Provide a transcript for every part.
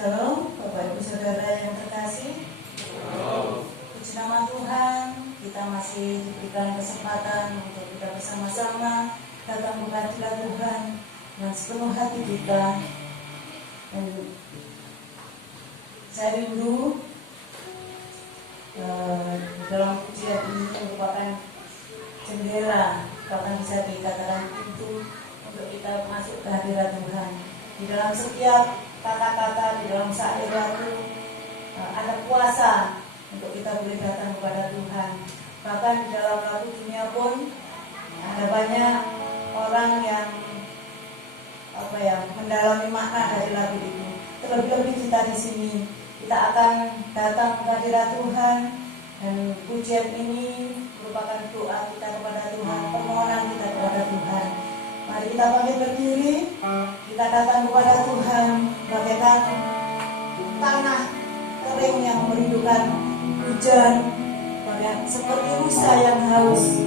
Shalom, Bapak Ibu Saudara yang terkasih. Puji nama Tuhan, kita masih diberikan kesempatan untuk kita bersama-sama datang kepada Tuhan dengan sepenuh hati kita. Dan saya rindu dalam pujian ini merupakan jendela, bahkan bisa dikatakan pintu untuk kita masuk ke hadirat Tuhan. Di dalam setiap kata-kata, di dalam syair lagu ada kuasa untuk kita boleh datang kepada Tuhan. Bahkan di dalam lagu dunia pun ada banyak orang yang mendalami makna dari lagu itu. Terlebih-lebih kita di sini, kita akan datang ke hadirat Tuhan, dan pujian ini merupakan doa kita kepada Tuhan, permohonan kita kepada Tuhan. Mari kita bangkit berdiri, kita datang kepada Tuhan bagaikan tanah kering yang merindukan hujan, seperti rusa yang haus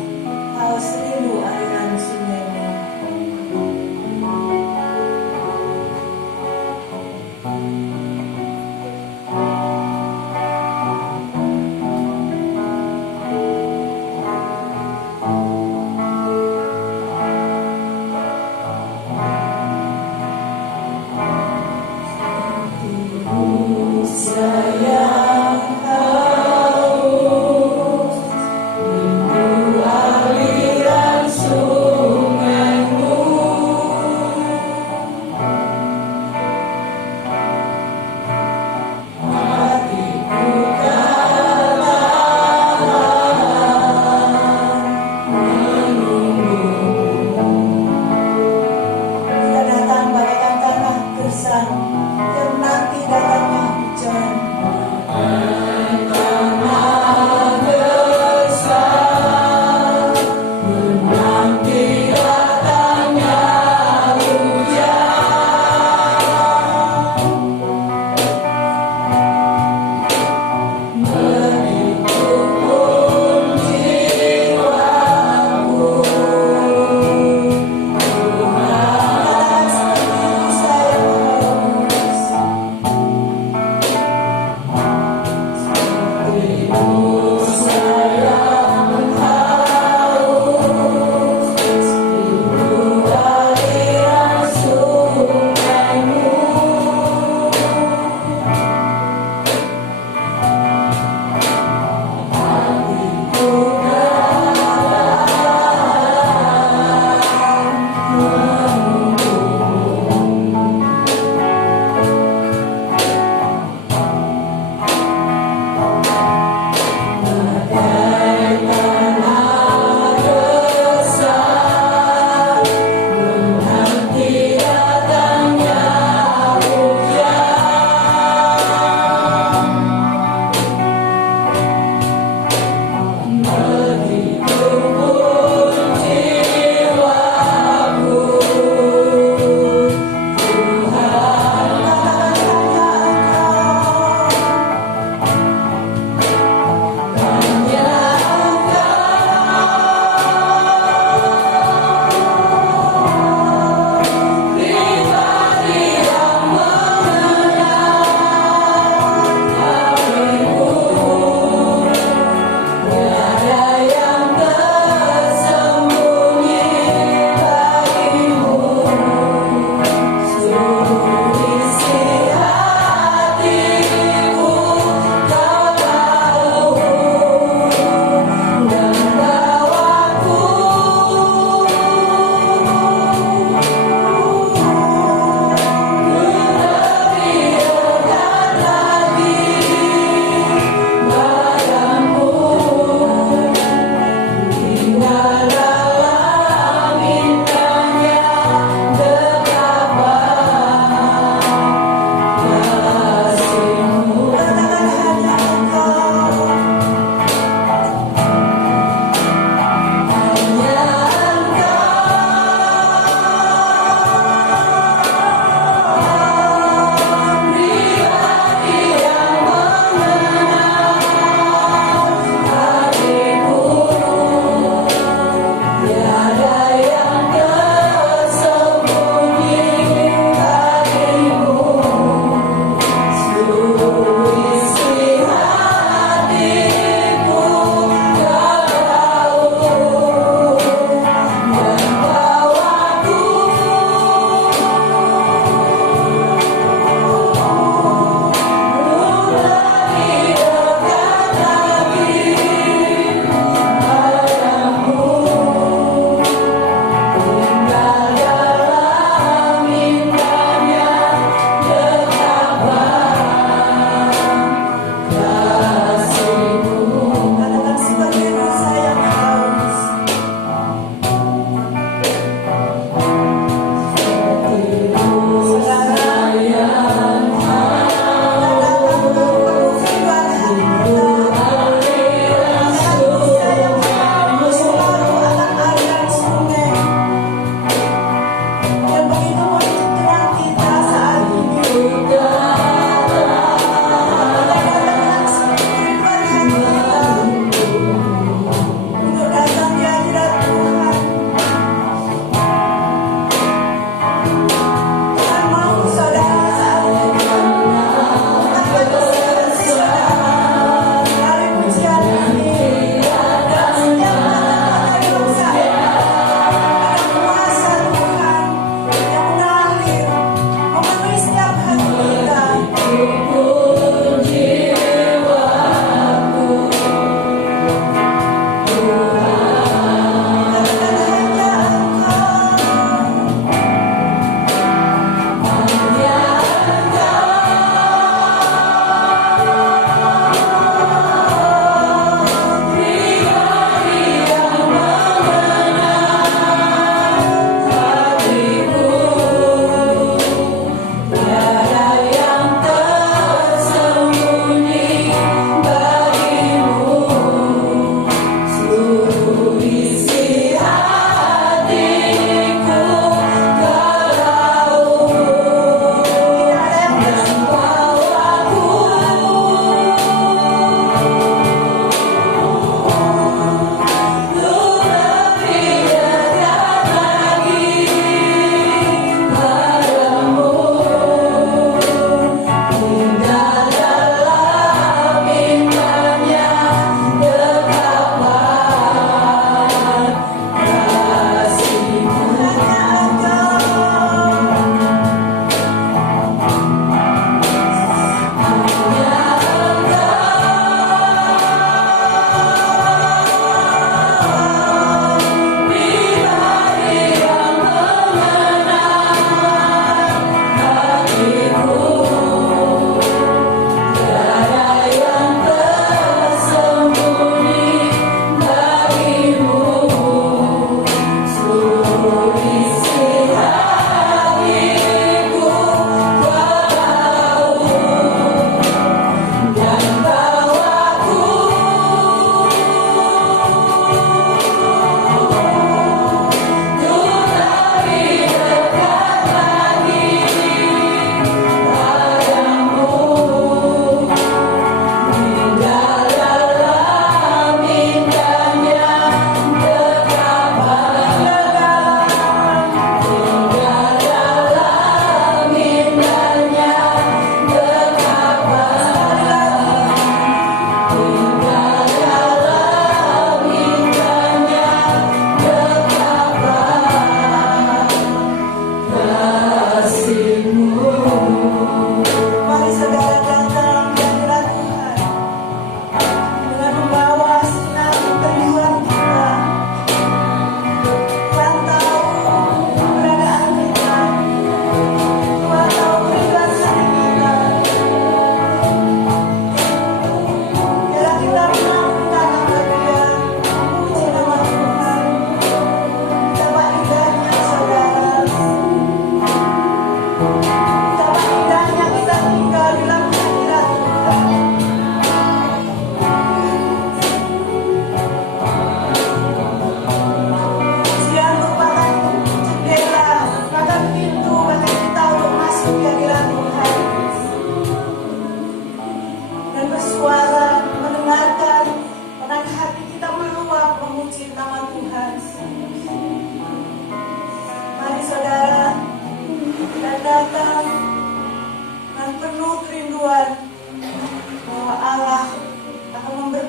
rindu aliran sungai.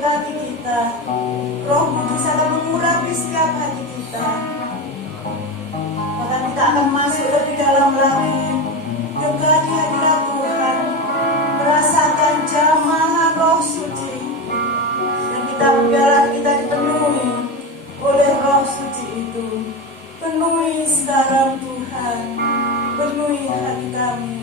memberkati kita. Roh Kudus akan mengurapi setiap hati kita. Maka kita akan masuk lebih dalam lagi dekat di hadirat Tuhan, merasakan jamaah Roh Suci, dan biarlah kita dipenuhi oleh Roh Suci itu. Penuhi sekarang Tuhan, penuhi hati kami.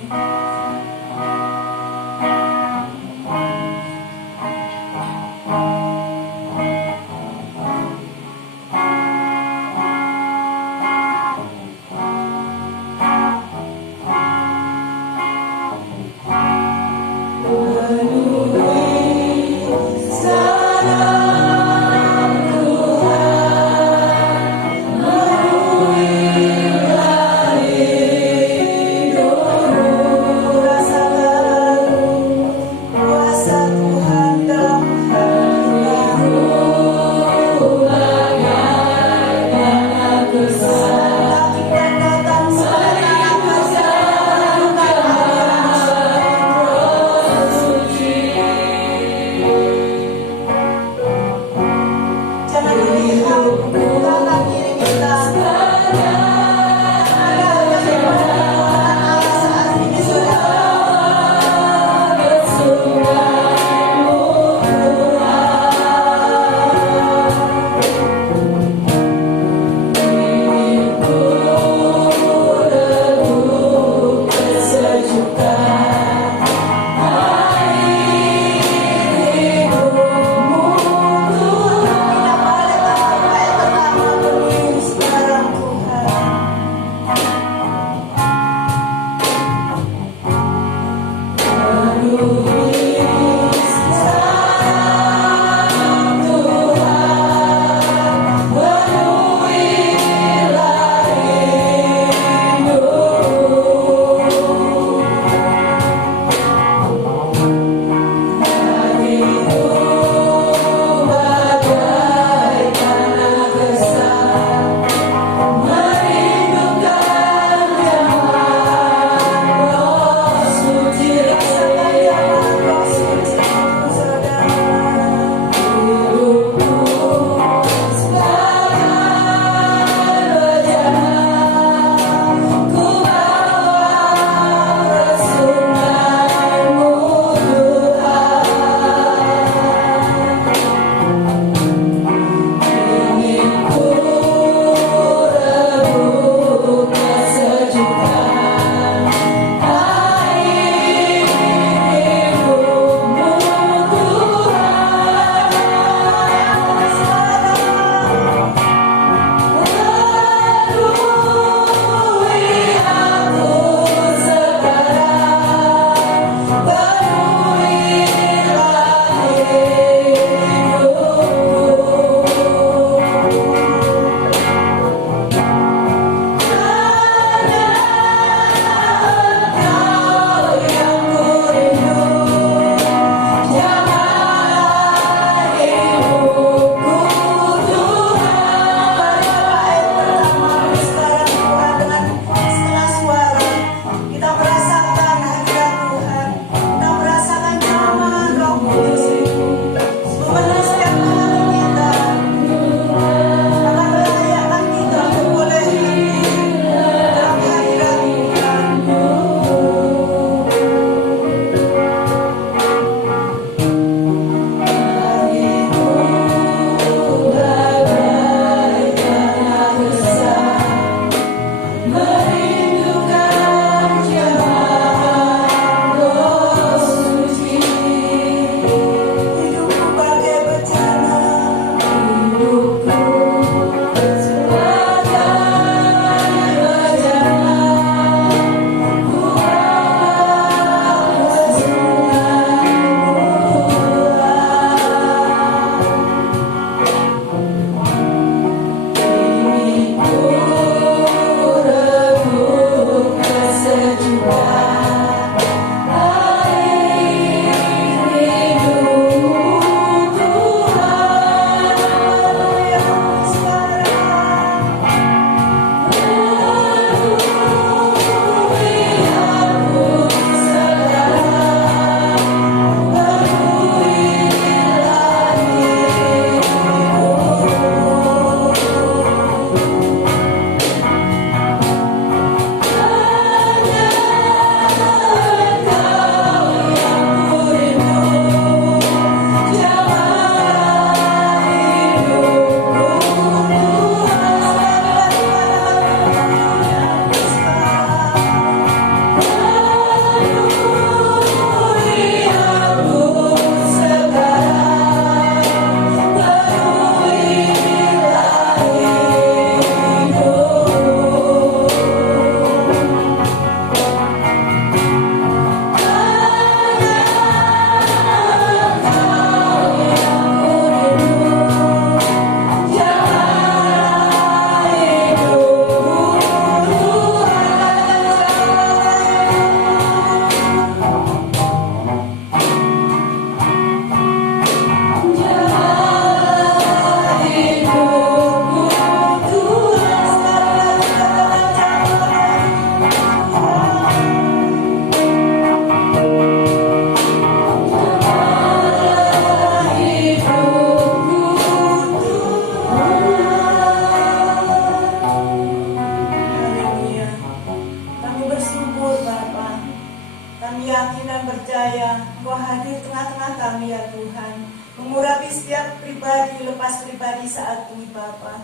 setiap pribadi, lepas pribadi saat ini Bapa.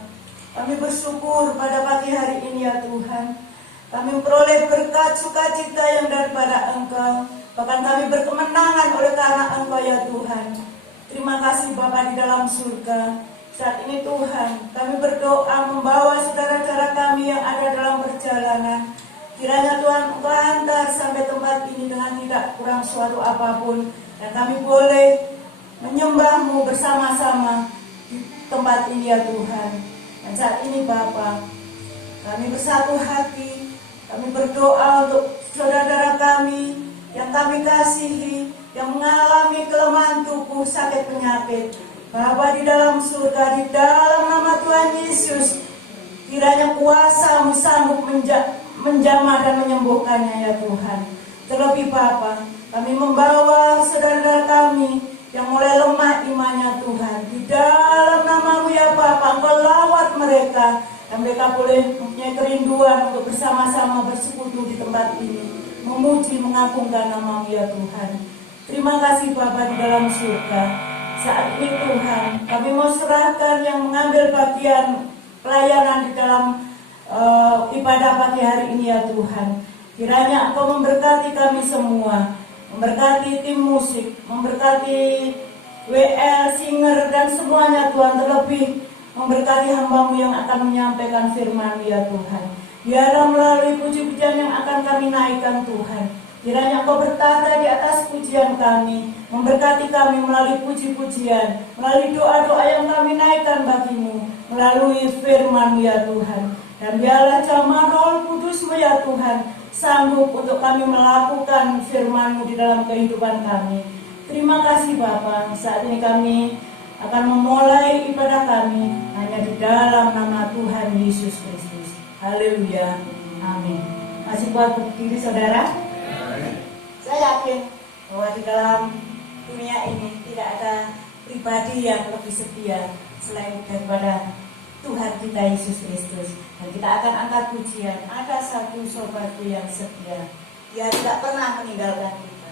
Kami bersyukur pada pagi hari ini ya Tuhan. Kami memperoleh berkat sukacita yang daripada Engkau. Bahkan kami berkemenangan oleh karena Engkau ya Tuhan. Terima kasih Bapa di dalam surga. Saat ini Tuhan, kami berdoa membawa saudara-saudara kami yang ada dalam perjalanan. Kiranya Tuhan Engkau hantar sampai tempat ini dengan tidak kurang suatu apapun. Dan kami boleh menyembah-Mu bersama-sama di tempat ini ya Tuhan. Dan saat ini Bapa, kami bersatu hati, kami berdoa untuk saudara-saudara kami yang kami kasihi, yang mengalami kelemahan tubuh, sakit penyakit. Bapa di dalam surga, di dalam nama Tuhan Yesus, kiranya kuasa-Mu sanggup menjamah dan menyembuhkannya ya Tuhan. Terlebih Bapa, kami membawa saudara-saudara kami yang mulai lemah imannya Tuhan. Di dalam nama-Mu ya Bapa, Engkau lawat mereka, dan mereka boleh mempunyai kerinduan untuk bersama-sama bersekutu di tempat ini, memuji, mengagungkan nama-Mu ya Tuhan. Terima kasih Bapa di dalam surga. Saat ini Tuhan, kami mau serahkan yang mengambil bagian pelayanan di dalam ibadah pagi hari ini ya Tuhan. Kiranya Engkau memberkati kami semua, memberkati tim musik, memberkati WL, singer dan semuanya Tuhan. Terlebih memberkati hamba-Mu yang akan menyampaikan firman-Mu ya Tuhan. Biarlah melalui puji-pujian yang akan kami naikkan Tuhan, kiranya Engkau bertata di atas pujian kami, memberkati kami melalui puji-pujian, melalui doa-doa yang kami naikkan bagi-Mu, melalui firman-Mu ya Tuhan. Dan biarlah jamaah Roh Kudus-Mu ya Tuhan sanggup untuk kami melakukan firman-Mu di dalam kehidupan kami. Terima kasih Bapa. Saat ini kami akan memulai ibadah kami hanya di dalam nama Tuhan Yesus Kristus. Haleluya. Amin. Masih kuat berdiri saudara? Saya yakin bahwa di dalam dunia ini tidak ada pribadi yang lebih setia selain daripada Tuhan kita Yesus Kristus. Dan kita akan angkat pujian. Ada satu sobatku yang setia, dia tidak pernah meninggalkan kita.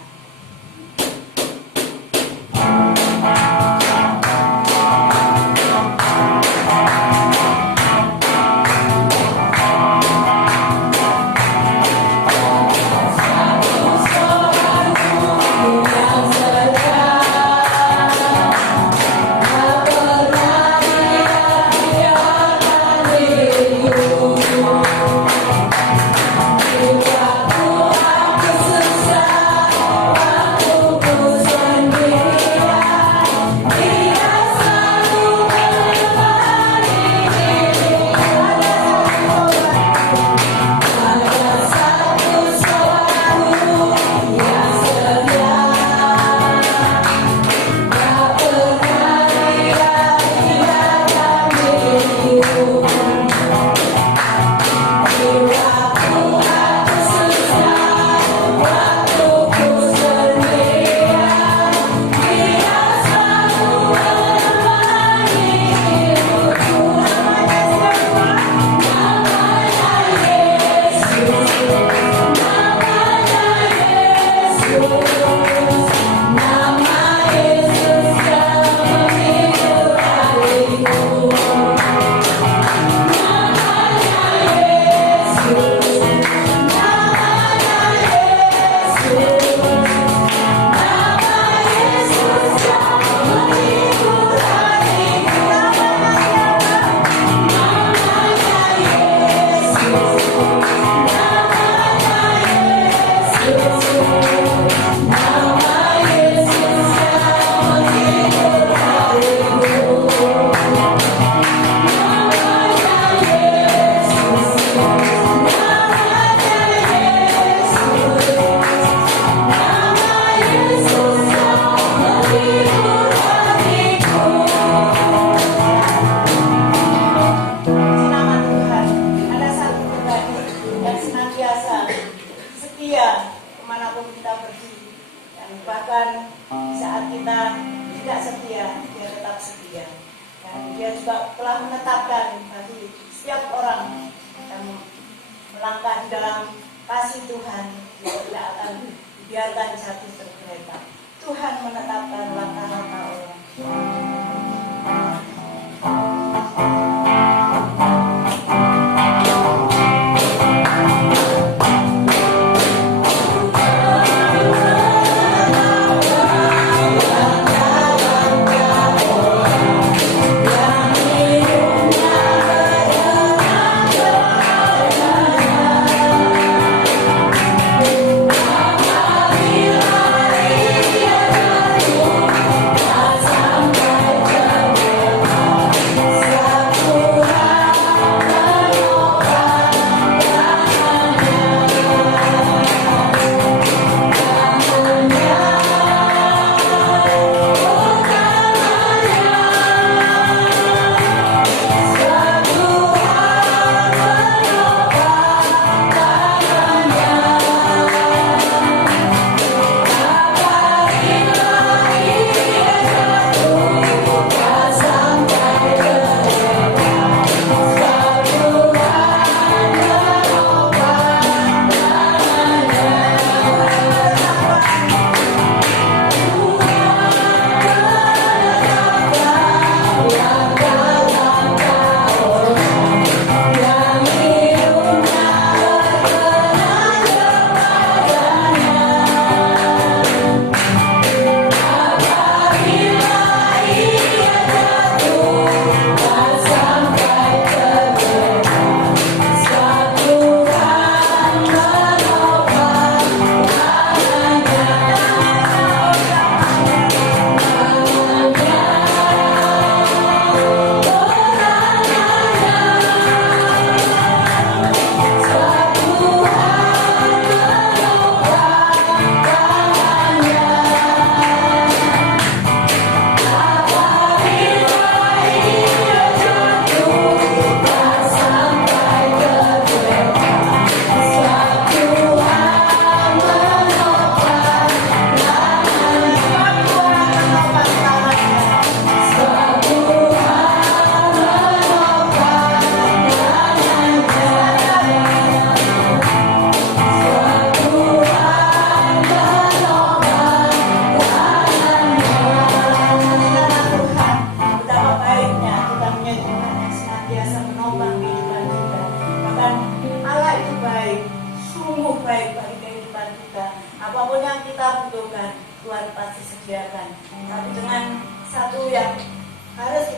Tuhan menetapkan langkah-langkah orang.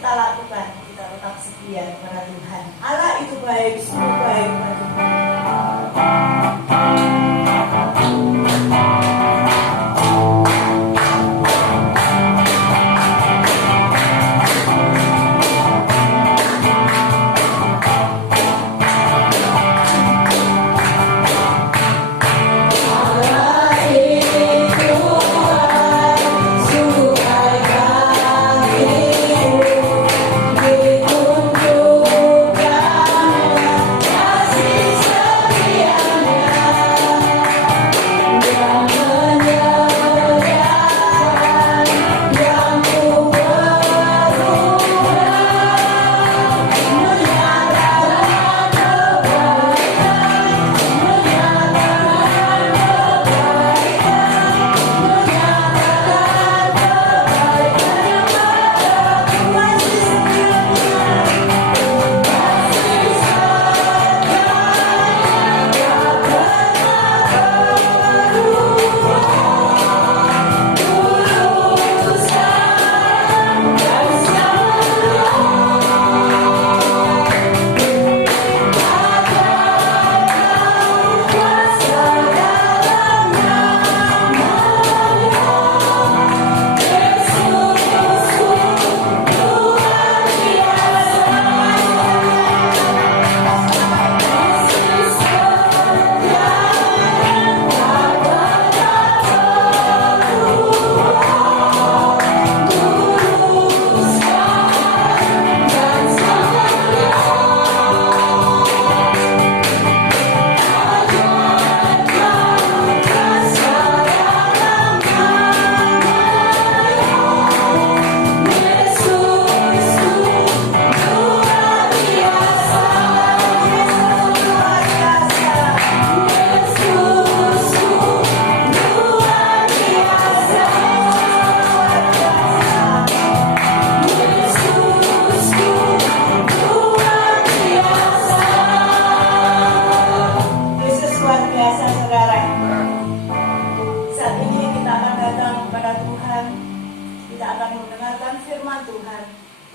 kita lakukan, kita tetap setia kepada Tuhan. Allah itu baik, sungguh baik bagi kita.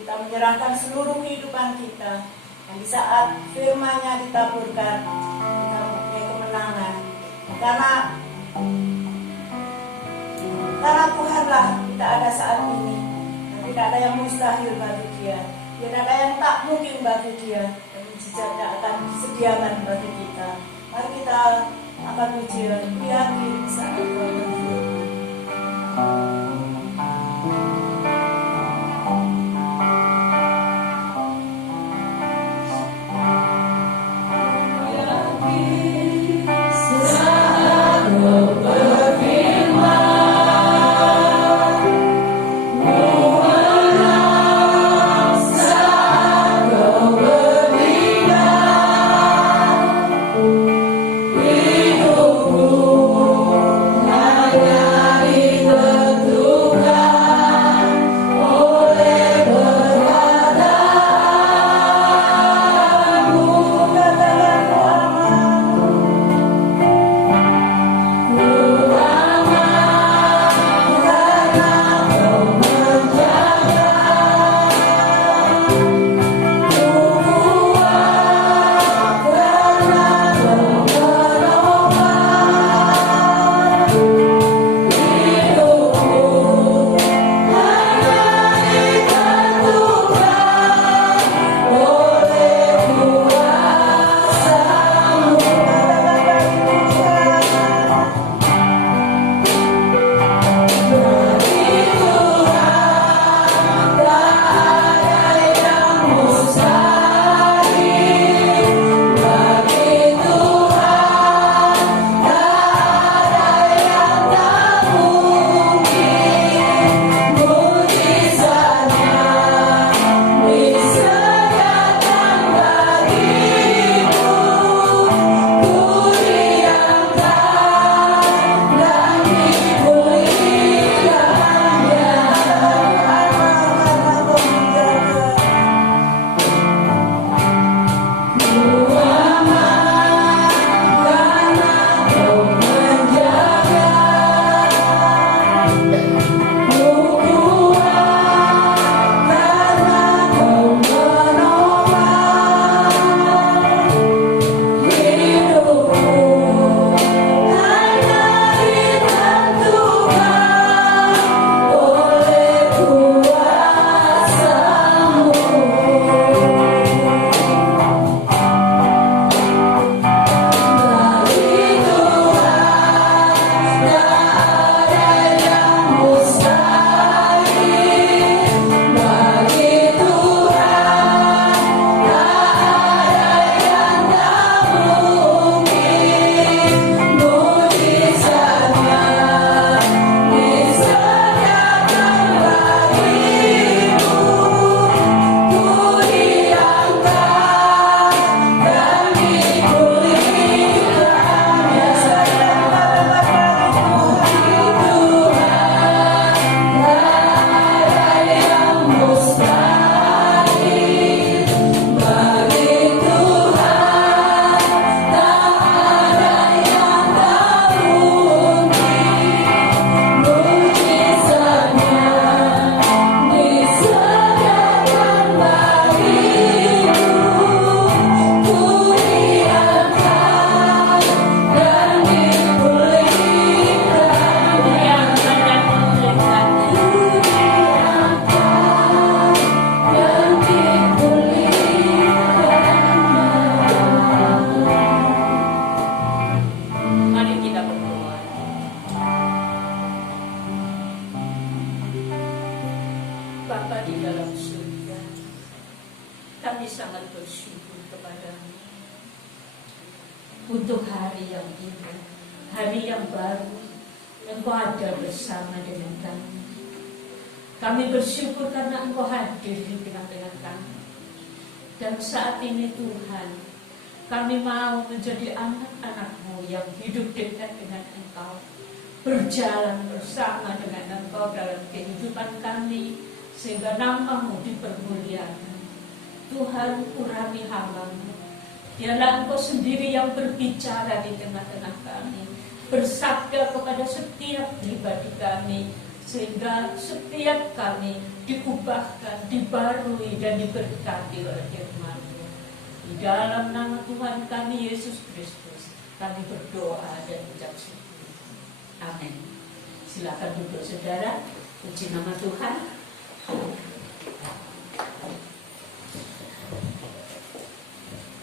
Kita menyerahkan seluruh kehidupan kita, dan di saat firman-Nya ditaburkan, kita mempunyai kemenangan. Karena Tuhanlah kita ada saat ini, dan tidak ada yang mustahil bagi Dia, tidak ada yang tak mungkin bagi Dia, dan mujizatnya akan disediakan bagi kita. Mari kita akan ujian, lihat diri saat Tuhan berfirman. Hidupku hanya di teduh kerajaan surga. Kami sangat bersyukur kepadamu untuk hari yang indah, hari yang baru, Engkau ada bersama dengan kami. Kami bersyukur karena Engkau hadir di tengah-tengah kami. Dan saat ini Tuhan, kami mau menjadi anak-anak-Mu yang hidup dekat dengan Engkau, berjalan bersama dengan Engkau dalam kehidupan kami, sehingga nama-Mu dipermuliakan. Tuhan, urapi hamba-Mu. Biarlah Engkau sendiri yang berbicara di tengah-tengah kami, bersabda kepada setiap pribadi kami, sehingga setiap kami diubahkan, dibarui dan diberkati oleh firman-Mu. Di dalam nama Tuhan kami Yesus Kristus, kami berdoa dan ucap syukur. Amin. Silakan duduk saudara. Puji nama Tuhan.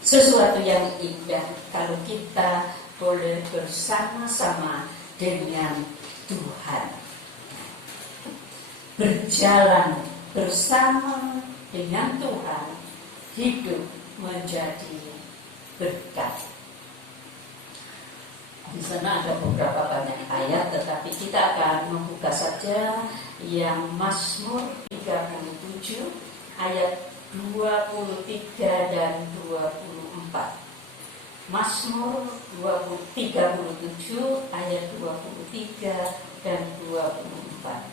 Sesuatu yang indah kalau kita boleh bersama-sama dengan Tuhan, berjalan bersama dengan Tuhan, hidup menjadi berkat. Di sana ada beberapa banyak ayat, tetapi kita akan membuka saja yang Mazmur 37 ayat 23 dan 24. Mazmur 37 ayat 23 dan 24.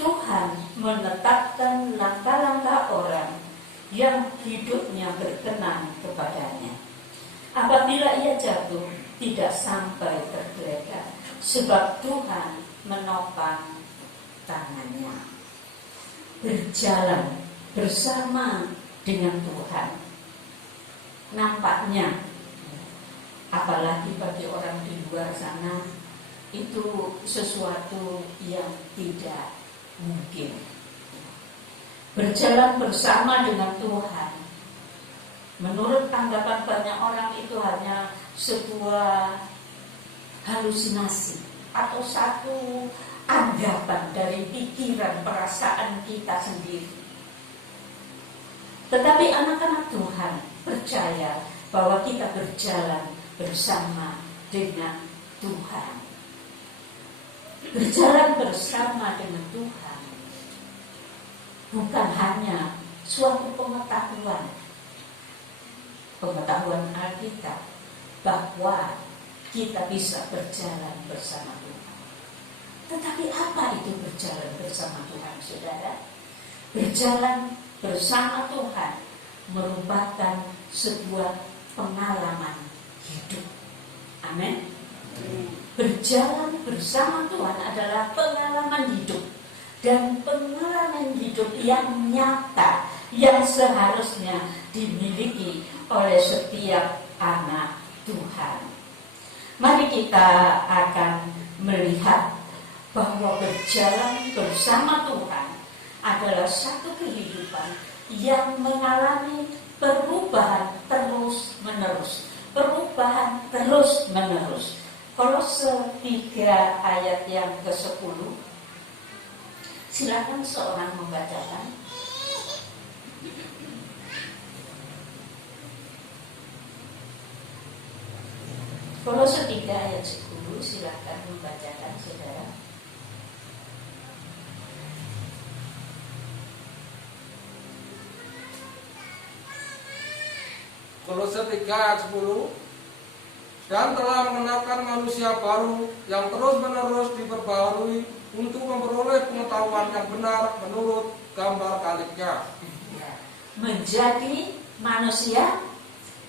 Tuhan menetapkan langkah-langkah orang yang hidupnya berkenan kepadanya. Apabila ia jatuh, tidak sampai tergeletak, sebab Tuhan menopang tangannya. Berjalan bersama dengan Tuhan, nampaknya, apalagi bagi orang di luar sana, itu sesuatu yang tidak mungkin. Berjalan bersama dengan Tuhan, menurut tanggapan banyak orang itu hanya sebuah halusinasi atau satu anggapan dari pikiran perasaan kita sendiri. Tetapi anak-anak Tuhan percaya bahwa kita berjalan bersama dengan Tuhan. Berjalan bersama dengan Tuhan bukan hanya suatu pengetahuan Alkitab bahwa kita bisa berjalan bersama Tuhan. Tetapi apa itu berjalan bersama Tuhan, saudara? Berjalan bersama Tuhan merupakan sebuah pengalaman hidup. Amin. Berjalan bersama Tuhan adalah pengalaman hidup, dan pengalaman hidup yang nyata yang seharusnya dimiliki oleh setiap anak Tuhan. Mari kita akan melihat bahwa berjalan bersama Tuhan adalah satu kehidupan yang mengalami perubahan terus-menerus. Perubahan terus-menerus. Kolose 3 ayat yang ke-10. Silakan seorang membacakan. Kolose 3 ayat 10, silakan membacakan, saudara. Kolose 3 ayat 10. Dan telah mengenalkan manusia baru yang terus-menerus diperbarui untuk memperoleh pengetahuan yang benar menurut gambar kaliknya. Menjadi manusia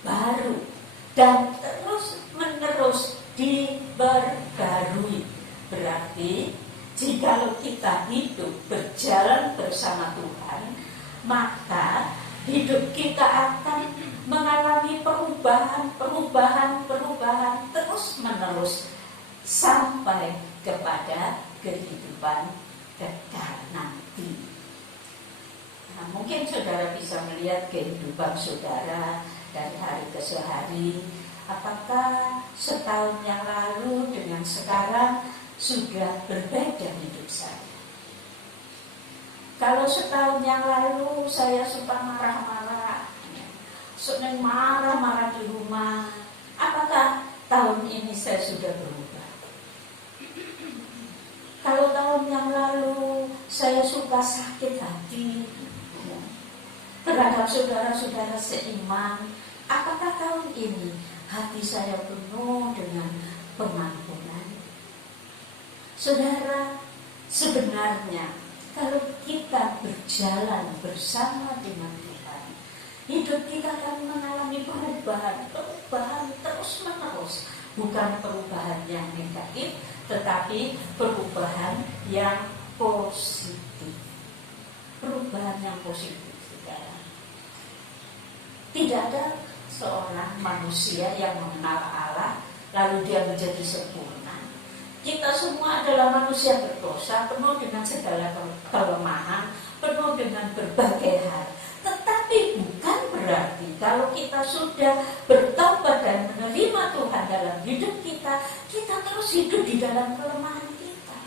baru dan terus-menerus diperbarui. Berarti jika kita hidup berjalan bersama Tuhan, maka hidup kita akan mengalami perubahan terus-menerus sampai kepada kehidupan kekal nanti. Nah, mungkin saudara bisa melihat kehidupan saudara dari hari ke hari. Apakah setahun yang lalu dengan sekarang sudah berbeda hidup saya? Kalau setahun yang lalu saya suka marah-marah, suka marah-marah di rumah, apakah tahun ini saya sudah berubah? Kalau tahun yang lalu saya suka sakit hati terhadap saudara-saudara seiman, apakah tahun ini hati saya penuh dengan pengampunan? Saudara, sebenarnya kalau kita berjalan bersama dengan Tuhan, hidup kita akan mengalami perubahan terus-menerus. Bukan perubahan yang negatif, tetapi perubahan yang positif. Perubahan yang positif, saudara. Tidak ada seorang manusia yang mengenal Allah, lalu dia menjadi sempurna. Kita semua adalah manusia berdosa, penuh dengan segala kelemahan, penuh dengan berbagai hal. Tetapi bukan berarti kalau kita sudah bertobat dan menerima Tuhan dalam hidup kita, kita terus hidup di dalam kelemahan kita.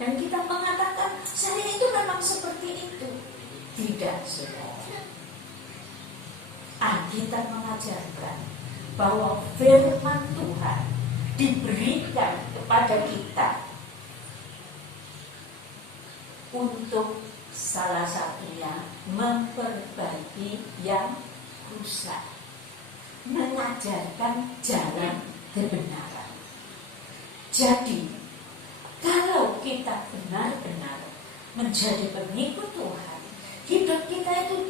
Dan kita mengatakan, saya itu memang seperti itu. Tidak, saudara. Alkitab mengajarkan bahwa firman Tuhan diberikan kepada kita untuk salah satunya memperbaiki yang rusak, mengajarkan jalan kebenaran. Jadi, kalau kita benar-benar menjadi pengikut Tuhan, hidup kita itu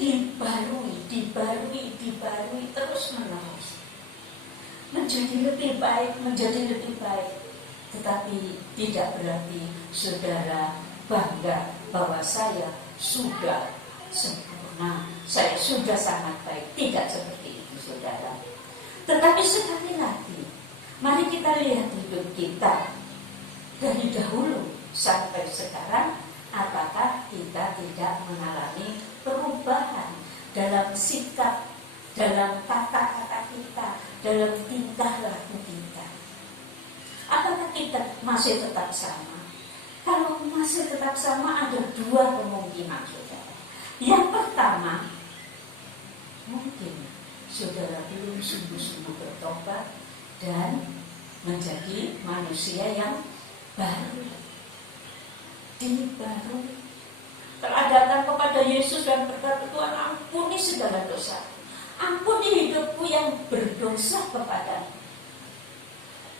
dibarui terus-menerus. Menjadi lebih baik. Tetapi tidak berarti saudara bangga bahwa saya sudah sempurna, saya sudah sangat baik. Tidak seperti itu, saudara. Tetapi sekali lagi, mari kita lihat hidup kita dari dahulu sampai sekarang. Apakah kita tidak mengalami perubahan dalam sikap, dalam kata-kata kita, dalam tingkah laku kita? Apakah kita masih tetap sama? Kalau masih tetap sama, ada dua kemungkinan, saudara. Yang pertama, mungkin saudara belum sungguh-sungguh bertobat dan menjadi manusia yang baru, dibarui. Telah datang kepada Yesus dan berkata, Tuhan, ampuni segala dosa, ampuni hidupku yang berdosa kepadamu,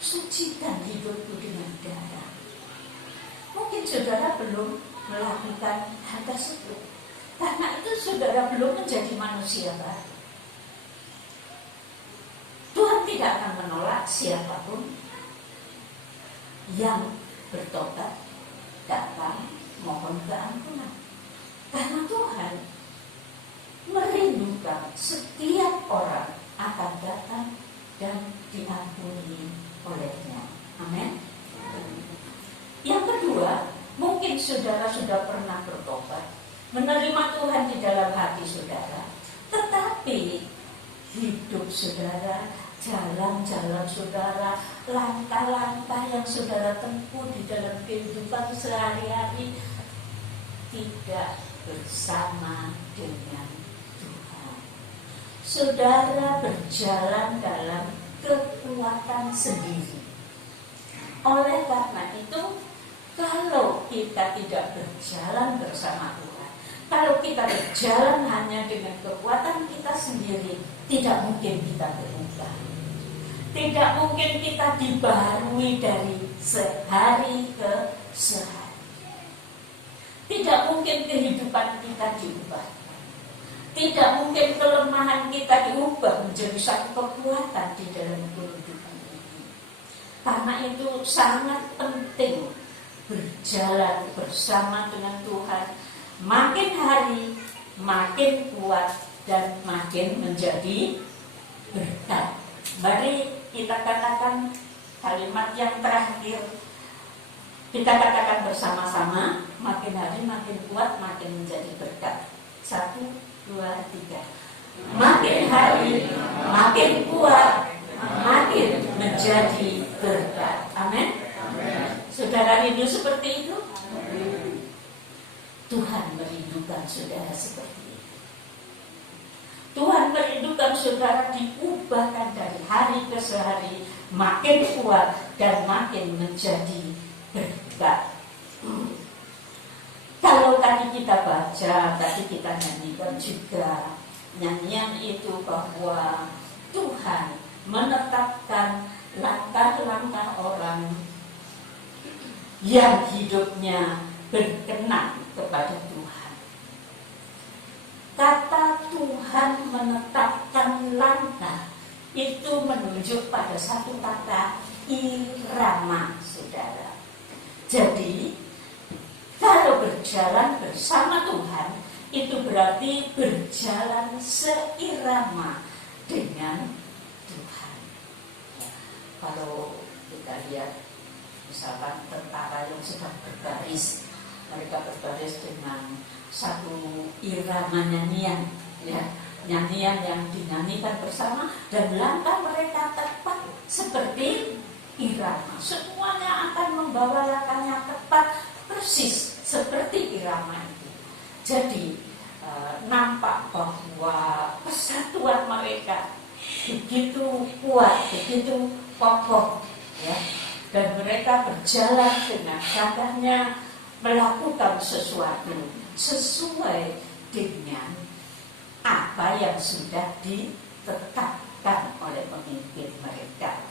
sucikan hidupku dengan darah. Mungkin saudara belum melakukan hal tersebut, karena itu saudara belum menjadi manusia baru. Tuhan tidak akan menolak siapapun yang bertobat, datang mohon keampunan, karena Tuhan merindukan setiap orang akan datang dan diampuni olehnya. Amin. Yang kedua, mungkin saudara sudah pernah bertobat, menerima Tuhan di dalam hati saudara, tetapi hidup saudara, jalan-jalan saudara, langkah-langkah yang saudara tempuh di dalam kehidupan sehari-hari tidak bersama dengan Tuhan. Saudara berjalan dalam kekuatan sendiri. Oleh karena itu, kalau kita tidak berjalan bersama Tuhan, kalau kita berjalan hanya dengan kekuatan kita sendiri, tidak mungkin kita berubah. Tidak mungkin kita dibarui dari sehari ke sehari. Tidak mungkin kehidupan kita diubah. Tidak mungkin kelemahan kita diubah menjadi satu kekuatan di dalam kehidupan ini. Karena itu sangat penting berjalan bersama dengan Tuhan. Makin hari makin kuat dan makin menjadi berkat. Mari kita katakan kalimat yang terakhir. Kita katakan bersama-sama, makin hari makin kuat, makin menjadi berkat. 1, 2, 3. Makin hari makin kuat, makin menjadi berkat. Amin. Saudara rindu seperti itu? Tuhan Tuhan merindukan saudara seperti itu. Tuhan merindukan saudara diubahkan dari hari ke hari, makin kuat dan makin menjadi berkat. Kalau tadi kita baca, tadi kita nyanyikan juga, nyanyian itu bahwa Tuhan menetapkan langkah-langkah orang yang hidupnya berkenan kepada Tuhan. Kata Tuhan menetapkan langkah itu menunjuk pada satu kata irama, saudara. Jadi kalau berjalan bersama Tuhan itu berarti berjalan seirama dengan Tuhan. Kalau kita lihat misalkan tentara yang sedang berbaris, mereka berbaris dengan satu irama nyanyian, ya, nyanyian yang dinyanyikan bersama, dan langkah mereka tepat seperti irama. Semuanya akan membawa langkahnya tepat persis seperti irama itu. Jadi nampak bahwa kesatuan mereka begitu kuat, begitu kokoh, ya. Dan mereka berjalan dengan gagahnya melakukan sesuatu sesuai dengan apa yang sudah ditetapkan oleh pemimpin mereka.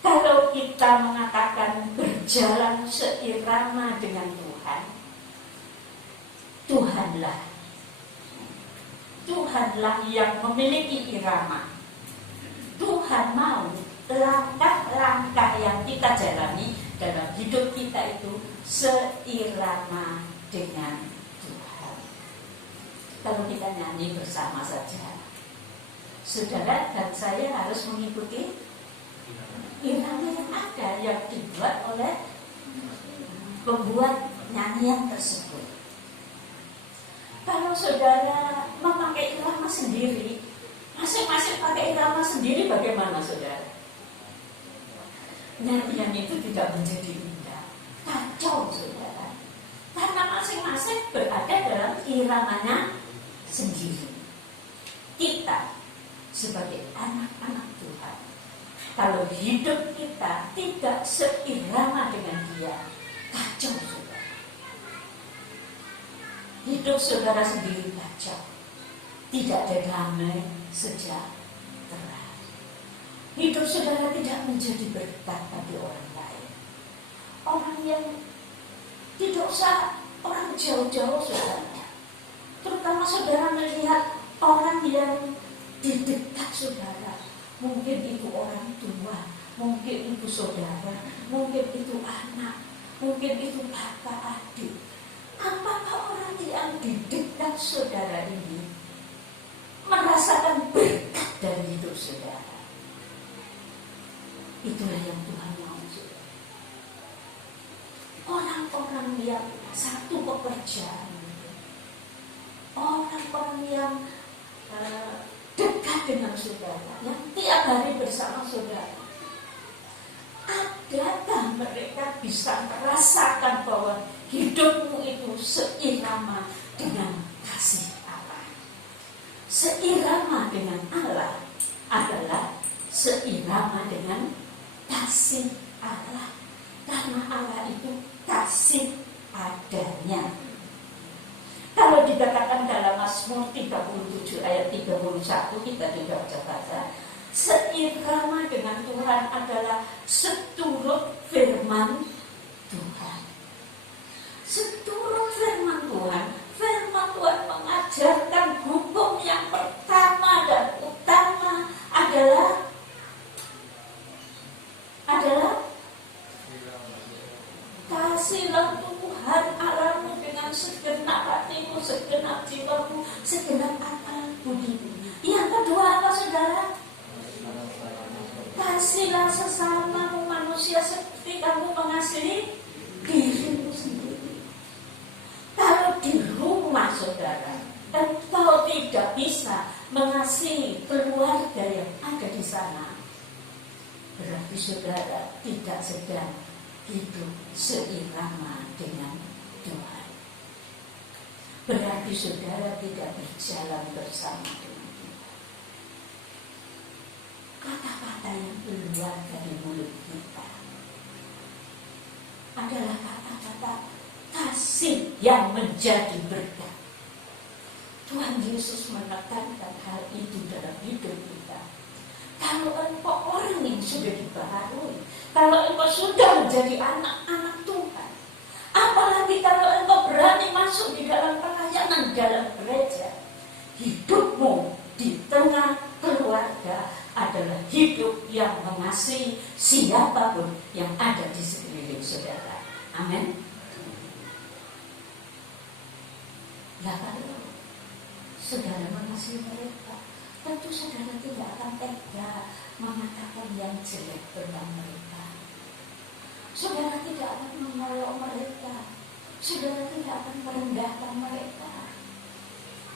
Kalau kita mengatakan berjalan seirama dengan Tuhan, Tuhanlah yang memiliki irama. Tuhan mau langkah-langkah yang kita jalani dalam hidup kita itu seirama dengan Tuhan. Kalau kita nyanyi bersama saja, saudara dan saya harus mengikuti irama yang ada, yang dibuat oleh pembuat nyanyian tersebut. Kalau saudara memakai irama sendiri, masing-masing pakai irama sendiri, bagaimana saudara? Nyanyian itu tidak menjadi indah, kacau saudara, karena masing-masing berada dalam iramanya sendiri. Kita sebagai anak-anak Tuhan, kalau hidup kita tidak seirama dengan Dia, kacau saudara. Hidup saudara sendiri kacau, tidak ada damai sejahtera. Hidup saudara tidak menjadi berkat bagi orang lain. Orang yang tidak usah orang jauh-jauh saudara, terutama saudara melihat orang yang di dekat saudara. Mungkin itu orang tua, mungkin itu saudara, mungkin itu anak, mungkin itu kakak adik. Apakah orang yang di dekat saudara ini merasakan berkat dari hidup saudara? Itulah yang Tuhan mau, saudara. Orang-orang yang satu pekerjaan, orang-orang yang dekat dengan saudara, yang tiap hari bersama saudara, adakah mereka bisa merasakan bahwa hidupmu itu seirama dengan kasih Allah? Seirama dengan Allah adalah seirama dengan kasih Allah, karena Allah itu kasih adanya. Kalau dikatakan dalam Mazmur 37 ayat 31, kita juga baca, seirama dengan Tuhan adalah seturut firman Tuhan. Seturut firman Tuhan. Firman Tuhan mengajarkan hukum yang pertama dan utama adalah kasihlah Tuhan Allahmu dengan segenap hatimu, segenap jiwamu, segenap akal budimu. Yang kedua apa saudara? Kasihlah sesamamu manusia seperti kamu mengasihi dirimu sendiri. Kalau di rumah saudara, engkau tidak bisa mengasihi keluarga yang ada di sana, berarti saudara tidak sedang hidup seirama dengan Tuhan. berarti saudara tidak berjalan bersama dengan Tuhan. Kata-kata yang keluar dari mulut kita adalah kata-kata kasih yang menjadi berkat. Tuhan Yesus menekankan hal itu dalam hidup kita. Kalau engkau orang yang sudah dibaharui, kalau engkau sudah menjadi anak-anak Tuhan, apalagi kalau engkau berani masuk di dalam pelayanan dalam gereja, hidupmu di tengah keluarga adalah hidup yang mengasihi siapapun yang ada di sekeliling saudara. Amin. Nah, kalau saudara mengasihi mereka, tentu saudara tidak akan tega mengatakan yang jelek tentang mereka. Saudara tidak akan menolong mereka, saudara tidak akan merendahkan mereka,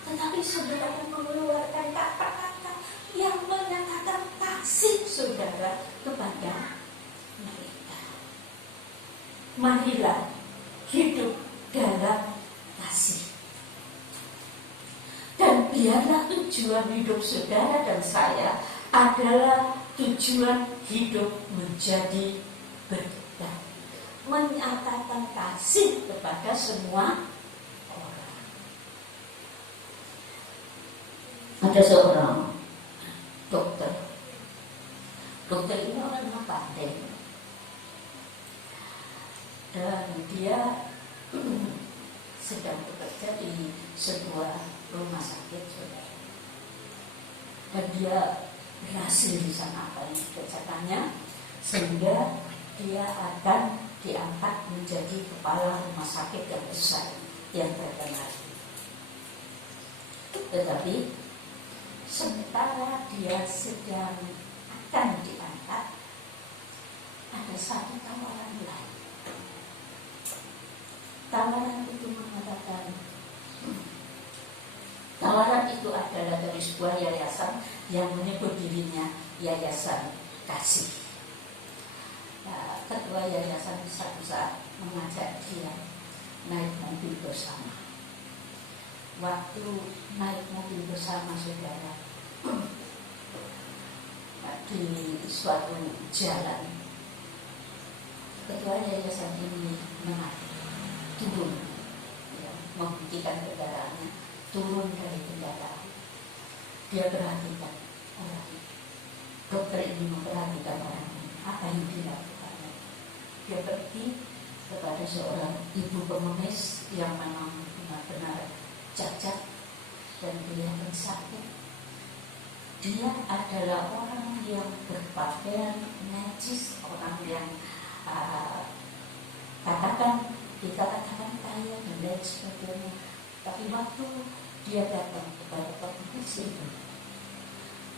tetapi saudara akan mengeluarkan kata-kata yang menyatakan kasih saudara kepada mereka. Marilah hidup dalam kasih. Dan biarlah tujuan hidup saudara dan saya adalah tujuan hidup menjadi berkat, menyatakan kasih kepada semua orang. Ada seorang dokter ini orang yang pandai, dan dia sedang bekerja di sebuah rumah sakit, saudara. Dan dia berhasil di sana apa yang dikerjakannya, sehingga dia akan diangkat menjadi kepala rumah sakit yang besar yang terkenal. Tetapi sementara dia sedang akan diangkat, ada satu tawaran lain. Tawaran itu mengatakan, tawaran itu adalah dari sebuah yayasan yang menyebut dirinya Yayasan Kasih. Nah, ketua yayasan satu saat mengajak dia naik mobil bersama. Waktu naik mobil bersama saudara di suatu jalan, ketua yayasan ini turun, menghentikan kendaraannya, turun dari kendaraan. Dia perhatikan orang ini. Dokter ini memperhatikan orang ini, apa yang dilakukannya. Dia pergi kepada seorang ibu pengemis yang memang benar-benar cacat dan kelihatan sakit. Dia adalah orang yang berpakaian najis, orang yang kita katakan kaya dan lain sebagainya. Tapi waktu dia datang kepada pengemis itu,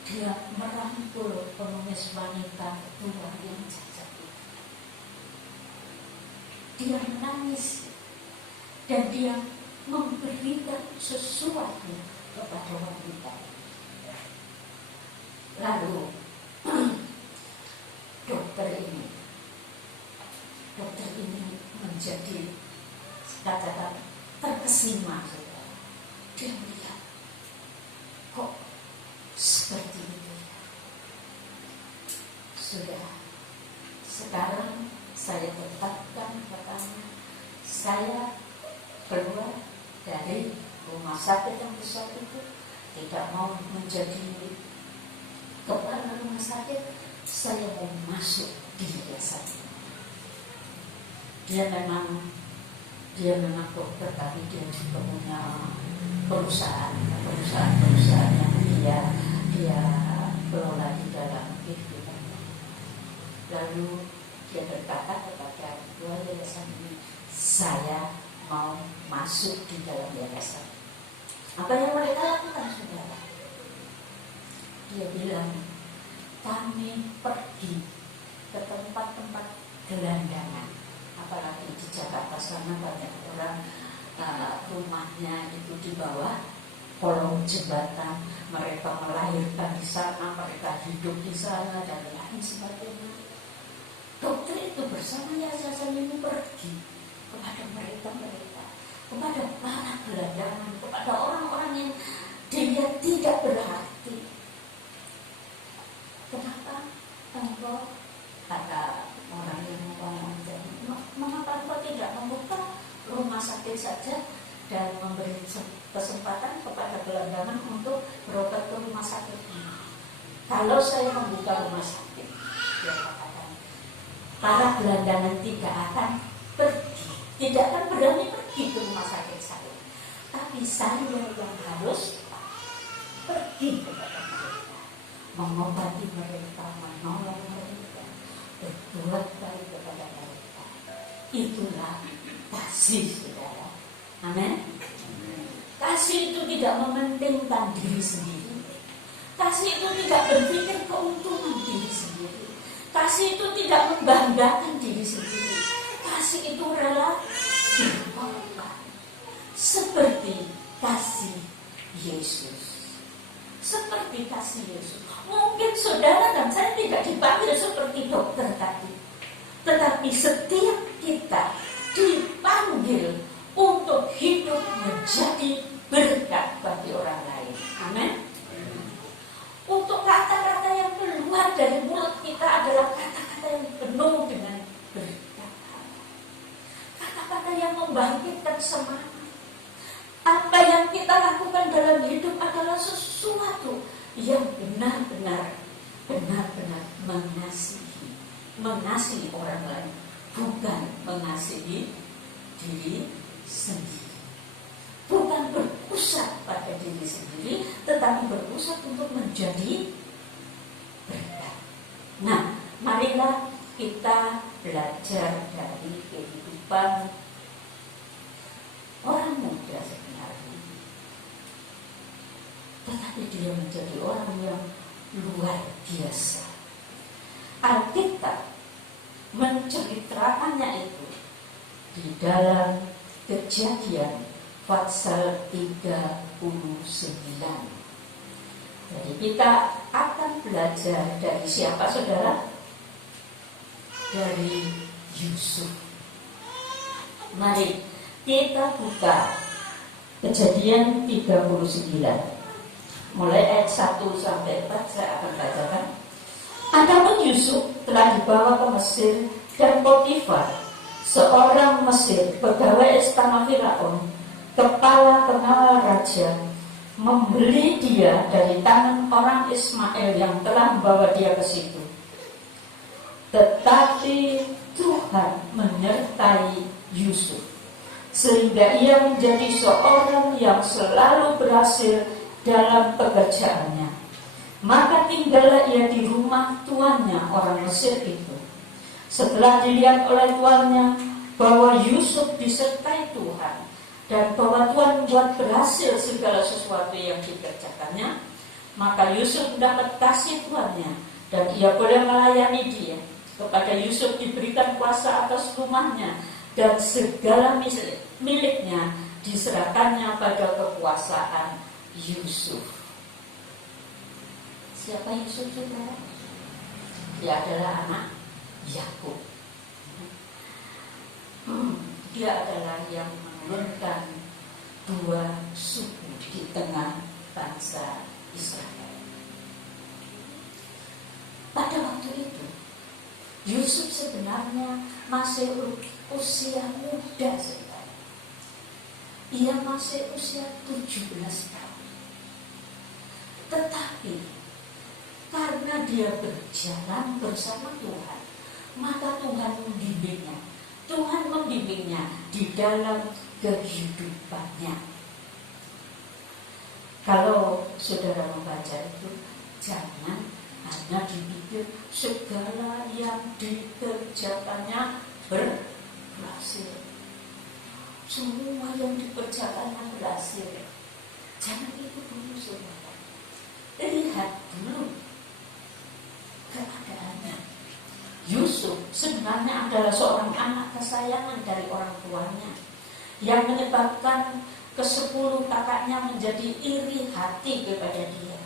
dia merangkul pengemis wanita tua yang cacat itu. Dia menangis dan dia memberikan sesuatu kepada wanita. Lalu dokter ini menjadi katakan terkesima, saudara. Dia melihat kok seperti itu ya. Sudah, sekarang saya tetapkan katanya, saya keluar dari rumah sakit yang besar itu, tidak mau menjadi kepala rumah sakit, saya mau masuk di yayasan. Dia memang dokter, tapi dia juga punya perusahaan yang dia kelola di dalam kehidupan. Lalu dia berkata kepada ketua yayasan ini, saya mau masuk di dalam yayasan. Apa yang mereka lakukan, saudara? Dia bilang, kami pergi ke tempat-tempat gelandangan. Apalagi di Jakarta sana banyak orang rumahnya itu di bawah kolong jembatan, mereka melahirkan di sana, mereka hidup di sana dan lain sebagainya. Dokter itu bersama yayasan ini pergi kepada mereka, kepada para gelandangan kesempatan kepada gelandangan untuk berobat ke rumah sakit. Kalau saya membuka rumah sakit, dia katakan, para gelandangan tidak akan pergi, tidak akan berani pergi ke rumah sakit saya. Tapi saya yang harus pergi kepada mereka, mengobati mereka, menolong mereka, berbuat baik kepada mereka. Itulah kasih, saudara. Amin. Kasih itu tidak mementingkan diri sendiri. Kasih itu tidak berpikir keuntungan diri sendiri. Kasih itu tidak membanggakan diri sendiri. Kasih itu rela berkorban. Seperti kasih Yesus. Seperti kasih Yesus. Mungkin saudara dan saya tidak dipanggil seperti dokter tadi. Tetapi setiap kita dipanggil untuk hidup menjadi berkat bagi orang lain. Amin. Untuk kata-kata yang keluar dari mulut kita adalah kata-kata yang penuh dengan berkat. Kata-kata yang membangkitkan semangat. Apa yang kita lakukan dalam hidup adalah sesuatu yang benar-benar mengasihi orang lain, bukan mengasihi diri sendiri. Bukan berpusat pada diri sendiri, tetapi berpusat untuk menjadi berkat. Nah, marilah kita belajar dari kehidupan orang muda sebenarnya. Tetapi dia menjadi orang yang luar biasa. Alkitab menceritakannya itu di dalam Kejadian pasal 39. Jadi kita akan belajar dari siapa, saudara? Dari Yusuf. Mari kita buka Kejadian 39. Mulai ayat 1 sampai 4 saya akan bacakan. Adapun Yusuf telah dibawa ke Mesir, dan Potifar, seorang Mesir, pegawai istana Firaun, kepala pengawal raja, membeli dia dari tangan orang Ismail yang telah membawa dia ke situ. Tetapi Tuhan menyertai Yusuf, sehingga ia menjadi seorang yang selalu berhasil dalam pekerjaannya. Maka tinggallah ia di rumah tuannya orang Mesir itu. Setelah dilihat oleh tuannya bahwa Yusuf disertai Tuhan, dan bahwa Tuhan membuat berhasil segala sesuatu yang dikerjakannya, maka Yusuf mendapat kasih tuannya, dan ia boleh melayani dia. Kepada Yusuf diberikan kuasa atas rumahnya, dan segala miliknya diserahkannya pada kekuasaan Yusuf. Siapa Yusuf, saudara? Dia adalah anak Yakub. Dia adalah yang menurunkan dua suku di tengah bangsa Israel. Pada waktu itu Yusuf sebenarnya masih usia muda sekali. Ia masih usia 17 tahun. Tetapi karena dia berjalan bersama Tuhan, maka Tuhan membimbingnya. Tuhan membimbingnya di dalam kehidupannya. Kalau saudara membaca itu, jangan hanya dipikir segala yang dikerjakannya berhasil. Semua yang dikerjakannya berhasil. Jangan itu dulu, saudara. Lihat dulu keadaannya. Yusuf sebenarnya adalah seorang anak kesayangan dari orang tuanya, yang menyebabkan ke-10 kakaknya menjadi iri hati kepada dia.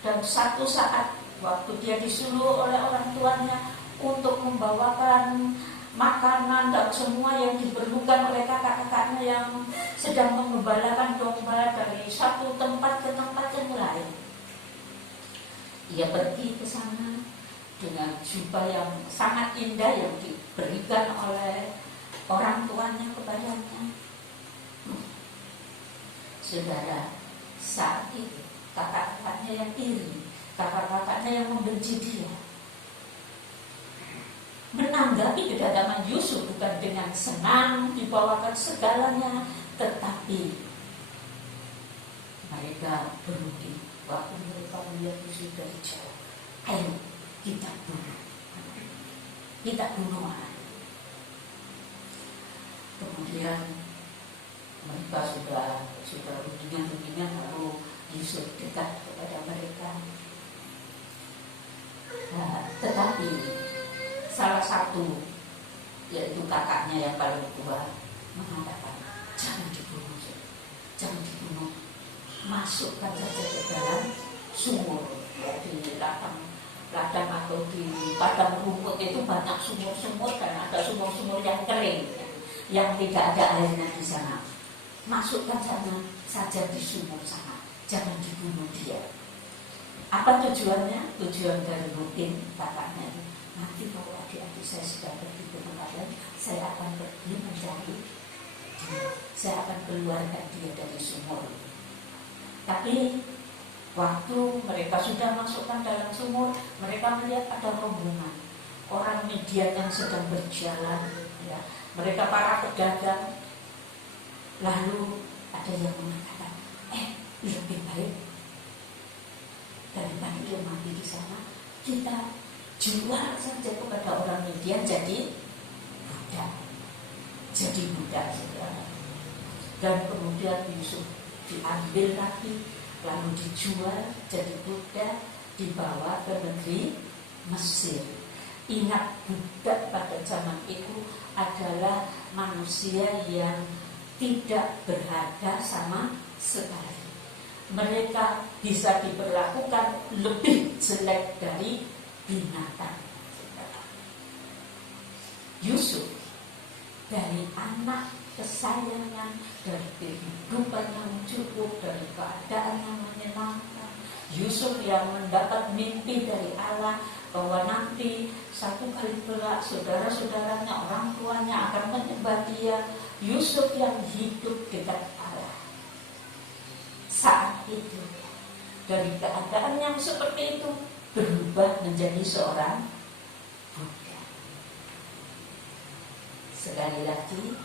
Dan satu saat waktu dia disuruh oleh orang tuanya untuk membawakan makanan dan semua yang diperlukan oleh kakak-kakaknya yang sedang mengembalakan domba dari satu tempat ke tempat yang lain, ia pergi ke sana dengan jubah yang sangat indah yang diberikan oleh orang tuanya kepadanya. Saudara, saat itu kakak-kakaknya yang iri, kakak-kakaknya yang membenci dia, menanggapi kedatangan Yusuf bukan dengan senang dibawakan segalanya, tetapi mereka berunding. Waktu mereka melihat Yusuf dari jauh, ayo kita bunuh anak. Kemudian mereka sudah rundingan lalu Yusuf dekat kepada mereka. Nah, tetapi salah satu, yaitu kakaknya yang paling tua, mengatakan, jangan dibunuh, masukkan saja ke dalam sumur, ya, di ladang atau di padang rumput itu banyak sumur-sumur, dan ada sumur-sumur yang kering, yang tidak ada airnya di sana. Masukkan saja di sumur sana, jangan dibunuh dia. Apa tujuannya? Tujuan dari rutin kakaknya itu, nanti kalau adik-adik saya sudah pergi ke tempat lain, saya akan pergi mencari dia, saya akan keluarkan dia dari sumur. Tapi waktu mereka sudah masukkan dalam sumur, mereka melihat ada rombongan orang Midian yang sedang berjalan, ya. Mereka para pedagang. Lalu ada yang mengatakan, lebih baik daripada dia mati di sana, kita jual saja kepada orang Midian jadi budak, saudara. Dan kemudian Yusuf diambil lagi, lalu dijual jadi budak, dibawa ke negeri Mesir. Ingat, budak pada zaman itu adalah manusia yang tidak berharga sama sekali. Mereka bisa diperlakukan lebih jelek dari binatang. Yusuf dari anak kesayangan, dari kehidupan yang cukup, dari keadaan yang menyenangkan. Yusuf yang mendapat mimpi dari Allah bahwa nanti satu kali kelak saudara-saudaranya, orang tuanya akan menyembah dia. Yusuf yang hidup dekat Allah. Saat itu dari keadaan yang seperti itu berubah menjadi seorang budak. Sekali lagi,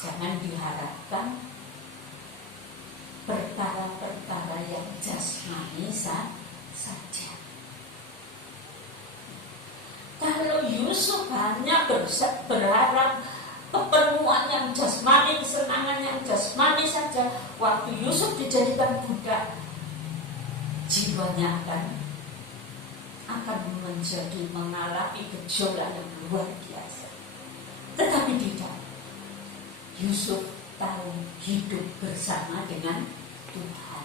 jangan diharapkan perkara-perkara yang jasmani saja. Kalau Yusuf hanya berharap kepenuhan yang jasmani, kesenangan yang jasmani saja, waktu Yusuf dijadikan budak, jiwanya akan mengalami gejolak yang luar biasa. Tetapi tidak. Yusuf tahu hidup bersama dengan Tuhan.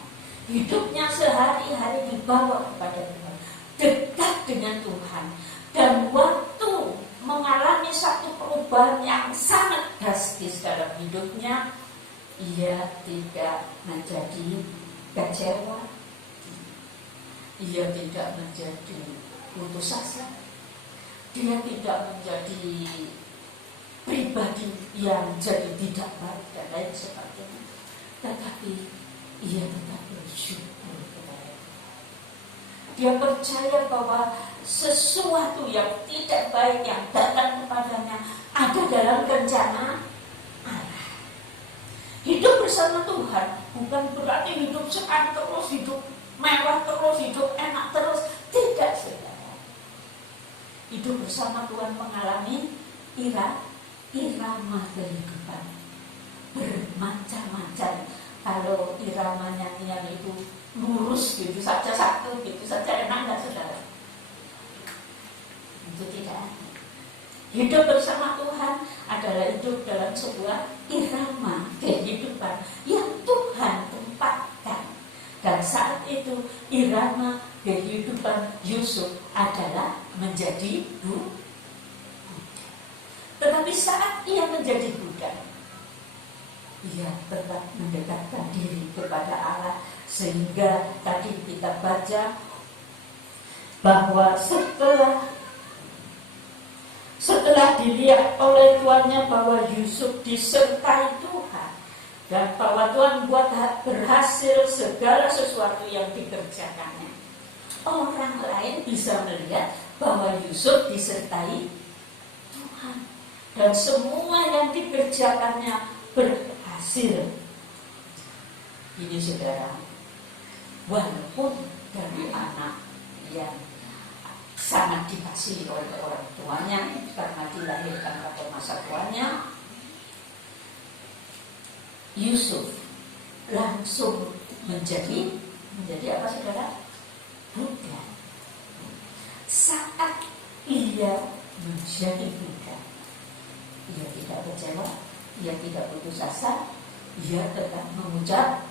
Hidupnya sehari-hari dibawa kepada Tuhan, dekat dengan Tuhan. Dan waktu mengalami satu perubahan yang sangat drastis dalam hidupnya, ia tidak menjadi kecewa, ia tidak menjadi putus asa, dia tidak menjadi pribadi yang jadi tidak baik dan lain sebagainya, tetapi ia tetap bersyukur kepada Tuhan. Dia percaya bahwa sesuatu yang tidak baik yang datang kepadanya ada dalam rencana Allah. Hidup bersama Tuhan bukan berarti hidup senang terus, hidup mewah terus, hidup enak terus. Tidak, saudara. Hidup bersama Tuhan mengalami irama kehidupan bermacam-macam. Kalau irama nyanyian itu lurus gitu saja, satu gitu saja, enak nggak, saudara? Itu tidak. Hidup bersama Tuhan adalah hidup dalam sebuah irama kehidupan yang Tuhan tempatkan. Dan saat itu irama kehidupan Yusuf adalah menjadi budak. Tetapi saat ia menjadi budak, ia tetap mendekatkan diri kepada Allah. Sehingga tadi kita baca bahwa setelah dilihat oleh tuannya bahwa Yusuf disertai Tuhan, Dan bahwa Tuhan buat berhasil segala sesuatu yang dikerjakannya. Orang lain bisa melihat bahwa Yusuf disertai Tuhan. Dan semua yang dikerjakannya berhasil. Ini saudara, walaupun dari anak yang sangat dikasihi oleh orang tuanya karena dilahirkan pada masa tuanya, Yusuf langsung menjadi apa saudara? Budak. Saat ia menjadi budak, ia tidak kecewa, ia tidak putus asa, ia tetap mengucap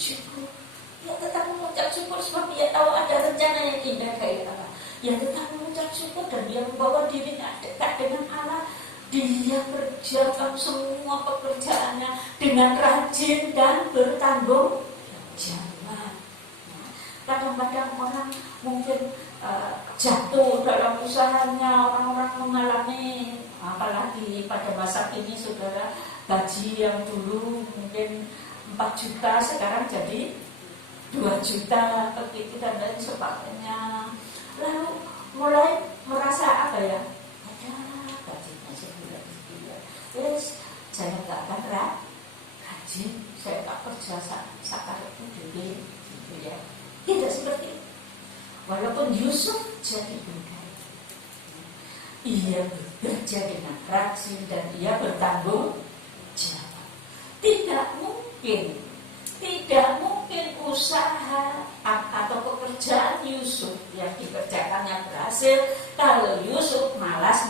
syukur. Ia tetap mengucap syukur sebab ia tahu ada rencana yang indah kayak apa. Ia tetap mengucap syukur dan dia membawa dirinya dekat dengan Allah. Dia kerjakan semua pekerjaannya dengan rajin dan bertanggung jawab. Kadang-kadang orang mungkin jatuh dalam usahanya, orang-orang mengalami, apalagi pada masa ini saudara, gaji yang dulu mungkin 4 juta sekarang jadi 2 juta begitu dan lain sebagainya. Lalu mulai merasa apa ya? Yes, saya nggak akan rajin, saya tak kerja sekarang itu gitu ya. Tidak seperti itu. Walaupun Yusuf jadi budak, ia bekerja dengan rajin dan ia bertanggung jawab. Tidak mungkin usaha atau pekerjaan Yusuf yang dikerjakannya berhasil kalau Yusuf malas.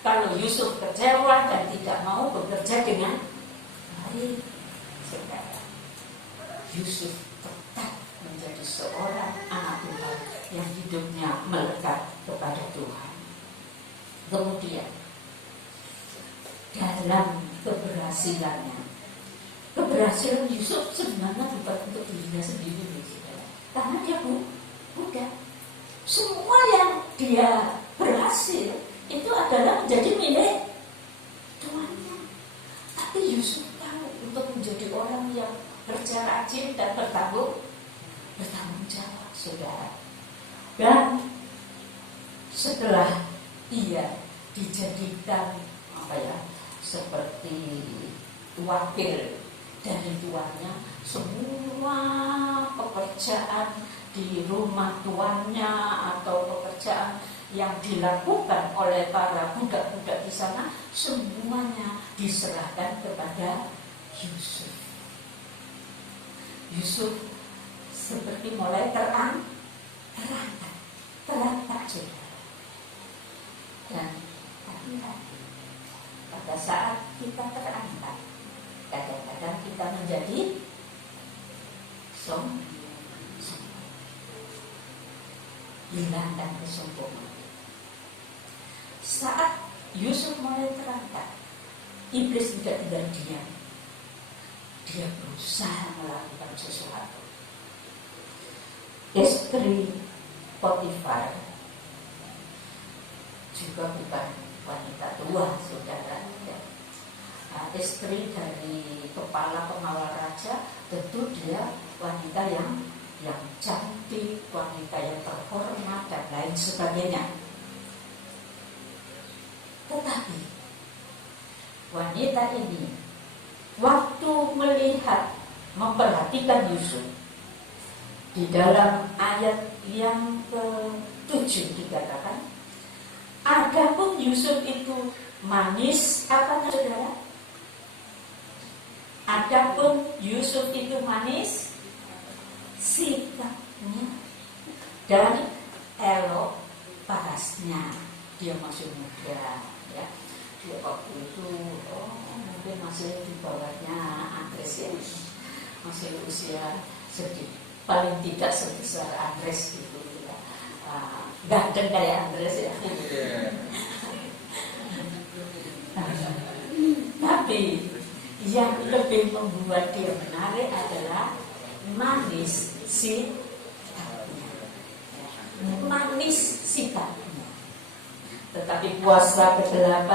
Kalau Yusuf kecewa dan tidak mau bekerja dengan baik, saudara, Yusuf tetap menjadi seorang anak Tuhan yang hidupnya melekat kepada Tuhan. Kemudian dalam keberhasilan Yusuf sebenarnya bukan untuk dirinya sendiri, saudara, karena dia budak. Semua yang dia berhasil itu adalah menjadi milik tuannya. Tapi Yusuf tahu untuk menjadi orang yang kerja rajin dan bertanggung jawab, saudara. Dan setelah ia dijadikan seperti wakil dari tuannya, semua pekerjaan di rumah tuannya atau pekerjaan yang dilakukan oleh para budak-budak di sana semuanya diserahkan kepada Yusuf. Yusuf seperti mulai terangkat saudara. Dan pada saat kita terangkat, kadang-kadang kita menjadi hilangkan kesombongan. Saat Yusuf mulai terangkat, iblis tidak tinggal diam. Dia berusaha melakukan sesuatu. Istri Potifar juga bukan wanita tua, saudara. Istri dari kepala pengawal raja, tentu dia wanita yang cantik, wanita yang terhormat dan lain sebagainya. Tetapi wanita ini waktu melihat, memperhatikan Yusuf, di dalam ayat yang ke-7 dikatakan, adapun Yusuf itu manis, apa saudara? Adapun Yusuf itu manis sikapnya dan elok parasnya. Dia masih muda, ya. Dia waktu itu mungkin masih di bawahnya Andres, ya. Masih usia sedikit, paling tidak sebesar Andres gitu, ya. Ganteng kayak Andres, ya. Tapi yang lebih membuat dia menarik adalah manis sikapnya. Manis sikapnya. Tetapi puasa ke-8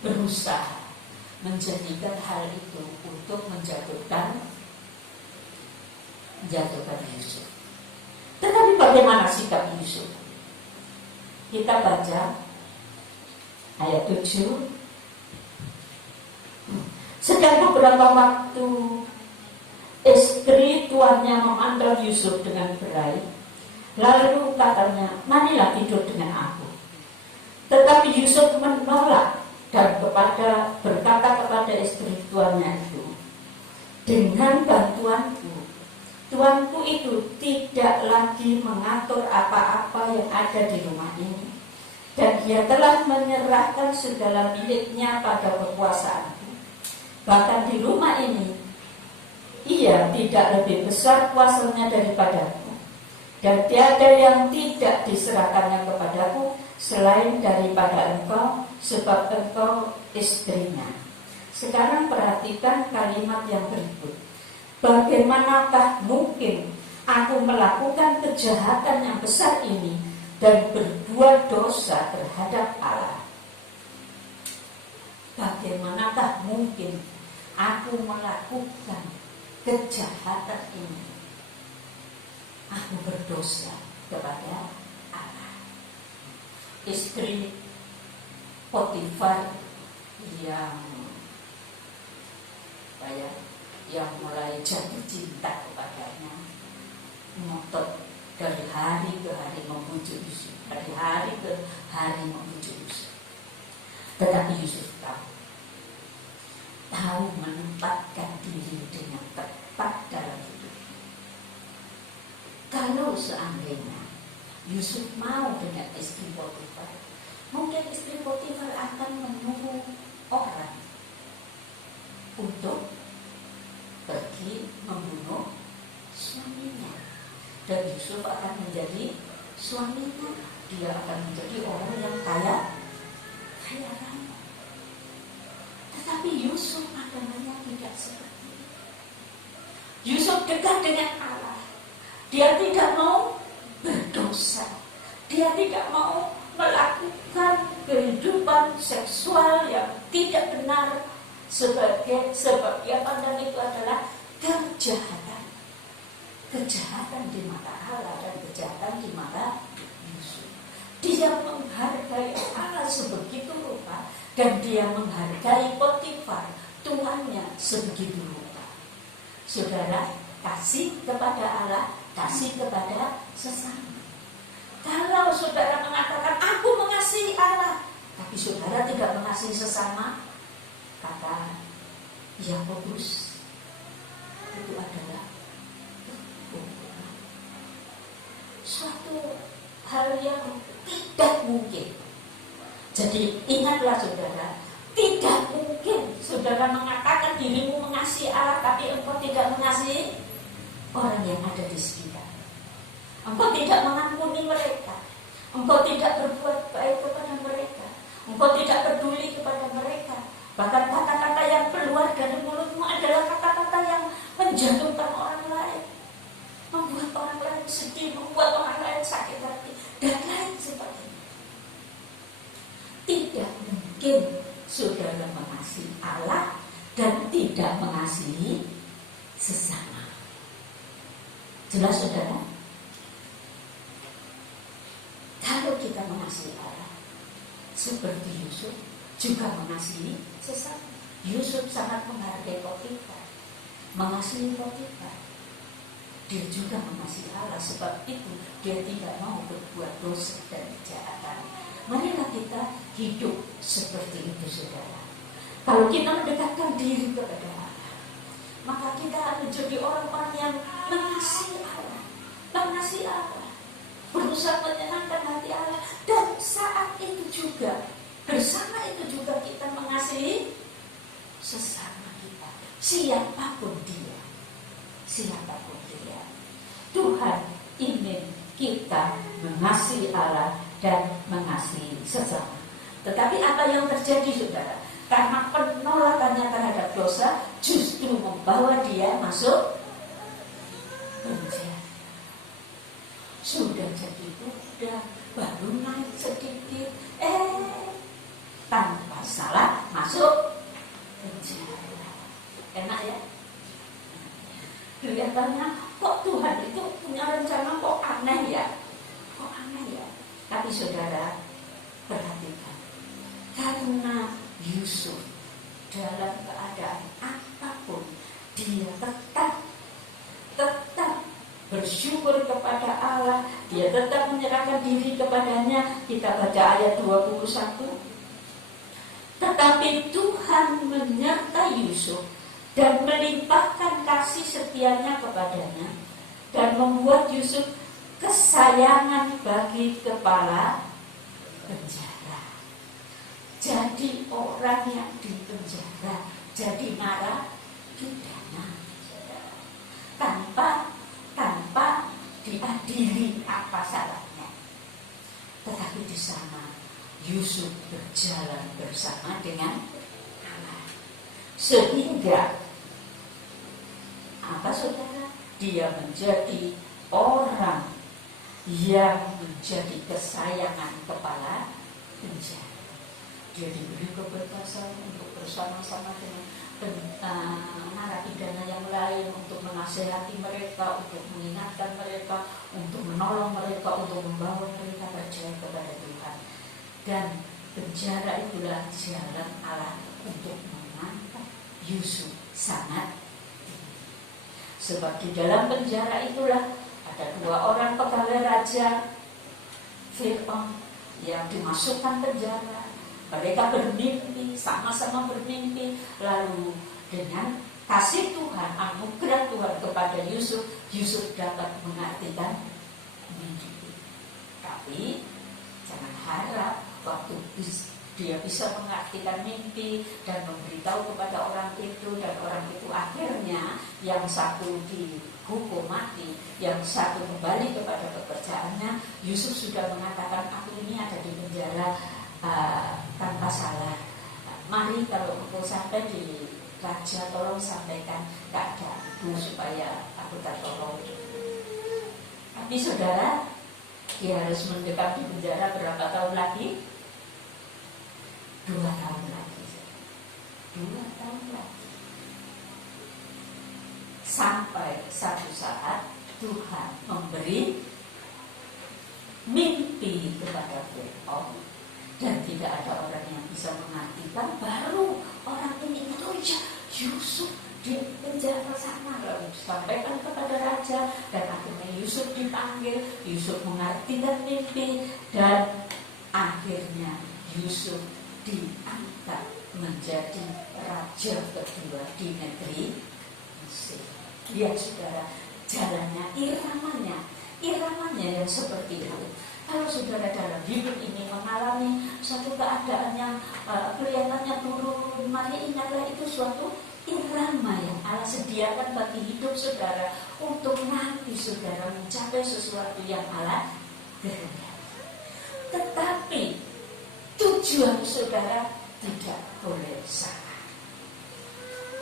berusaha menjadikan hal itu untuk menjatuhkan Yusuf. Tetapi bagaimana sikap Yusuf? Kita baca ayat 7. Sedang beberapa waktu istri tuannya memanggil Yusuf dengan berai, lalu katanya, marilah tidur dengan aku. Tetapi Yusuf menolak dan berkata kepada istri tuannya itu, dengan bantuanku, tuanku itu tidak lagi mengatur apa-apa yang ada di rumah ini, dan dia telah menyerahkan segala miliknya pada kekuasaanku. Bahkan di rumah ini, ia tidak lebih besar kuasanya daripadaku, dan tiada yang tidak diserahkannya kepadaku selain daripada engkau, sebab engkau istrinya. Sekarang perhatikan kalimat yang berikut. Bagaimanakah mungkin aku melakukan kejahatan yang besar ini dan berbuat dosa terhadap Allah? Bagaimanakah mungkin aku melakukan kejahatan ini? Aku berdosa kepada Allah. Istri Potifar yang mulai jatuh cinta kepadanya, ngotot dari hari ke hari membujuk Yusuf, dari hari ke hari membujuk Yusuf. Tetapi Yusuf tahu menempatkan diri dengan tepat dalam hidup. Kalau seandainya Yusuf mau dengan istri Potifar, mungkin istri Potifar akan menunggu orang untuk pergi membunuh suaminya, dan Yusuf akan menjadi suaminya. Dia akan menjadi orang yang kaya raya. Tetapi Yusuf agamanya tidak seperti itu. Yusuf dekat dengan Allah. Dia tidak mau berdosa. Dia tidak mau melakukan kehidupan seksual yang tidak benar, sebab dia pandang itu adalah kejahatan. Kejahatan di mata Allah dan kejahatan di mata Yusuf. Dia menghargai Allah sebegitu rupa, dan dia menghargai Potifar, tuannya, sebegitu rupa. Saudara, kasih kepada Allah, kasih kepada sesama. Kalau saudara mengatakan aku mengasihi Allah, tapi saudara tidak mengasihi sesama, kata Yakobus, itu adalah suatu hal yang tidak mungkin. Jadi ingatlah saudara, tidak mungkin saudara mengatakan dirimu mengasihi Allah, tapi engkau tidak mengasihi orang yang ada di sekitar. Engkau tidak mengampuni mereka, engkau tidak berbuat baik kepada mereka, engkau tidak peduli kepada mereka. Bahkan kata-kata yang keluar dari mulutmu adalah kata-kata yang menjatuhkan orang lain, membuat orang lain sedih, membuat orang lain sakit hati, dan lain sebagainya. Tidak mungkin saudara mengasihi Allah dan tidak mengasihi sesama. Jelas saudara? Kalau kita mengasihi Allah seperti Yusuf juga mengasihi sesama. Yusuf sangat menghargai Potifar, mengasihi Potifar. Dia juga mengasihi Allah, sebab itu dia tidak mau berbuat dosa dan kejahatan. Marilah kita hidup seperti itu saudara. Kalau kita mendekatkan diri kepada Allah, maka kita akan menjadi orang-orang yang mengasihi Allah, mengasihi Allah, berusaha menyenangkan hati Allah. Dan saat itu juga, bersama itu juga kita mengasihi sesama kita, siapapun dia, siapapun dia. Tuhan ingin kita mengasihi Allah dan mengasihi sesama. Tetapi apa yang terjadi saudara? Karena penolakannya terhadap dosa justru membawa dia masuk penjara. Sudah jadi budak, baru naik sedikit, tanpa salah bertanya, kok Tuhan itu punya rencana kok aneh ya? Kok aneh ya? Tapi saudara, perhatikan. Karena Yusuf dalam keadaan apapun, dia tetap bersyukur kepada Allah, dia tetap menyerahkan diri kepadanya. Kita baca ayat 21. Tetapi Tuhan menyertai Yusuf dan melimpahkan kasih setianya kepadanya dan membuat Yusuf kesayangan bagi kepala penjara. Jadi orang yang di penjara jadi narapidana tanpa diadili apa salahnya. Tetapi di sana Yusuf berjalan bersama dengan Allah, sehingga apa saudara? Dia menjadi orang yang menjadi kesayangan kepala penjara. Dia diberi kebebasan untuk bersama-sama dengan narapidana yang lain, untuk menasihati mereka, untuk mengingatkan mereka, untuk menolong mereka, untuk membawa mereka percaya kepada Tuhan. Dan penjara itulah jalan Allah untuk mengangkat Yusuf sangat tinggi. Sebab di dalam penjara itulah ada 2 orang pegawai raja Fir'aun yang dimasukkan penjara. Mereka bermimpi, sama-sama bermimpi. Lalu dengan kasih Tuhan, anugerah Tuhan kepada Yusuf, Yusuf dapat mengartikan mimpi. Tapi jangan harap waktu dia bisa mengartikan mimpi dan memberitahu kepada orang itu, dan orang itu akhirnya yang satu dihukum mati, yang satu kembali kepada pekerjaannya. Yusuf sudah mengatakan, aku ini ada di penjara tanpa salah. Mari kalau engkau sampai di raja, tolong sampaikan keadaanku supaya aku tertolong. Tapi saudara, dia harus mendekam di penjara berapa tahun lagi? 2 tahun lagi. 2 tahun lagi. Sampai satu saat Tuhan memberi mimpi kepada Fir'aun, dan tidak ada orang yang bisa mengartikan. Baru orang ini itu Yusuf di penjara sana, lalu disampaikan kepada raja, dan akhirnya Yusuf dipanggil. Yusuf mengartikan mimpi, dan akhirnya Yusuf diangkat menjadi raja kedua di negeri Mesir. Lihat saudara, jalannya, iramanya yang seperti itu. Kalau saudara dalam hidup ini mengalami suatu keadaan yang kelihatannya turun, mari ingatlah itu suatu irama yang Allah sediakan bagi hidup saudara, untuk nanti saudara mencapai sesuatu yang Allah kehendaki. Tetapi tujuan saudara tidak boleh salah.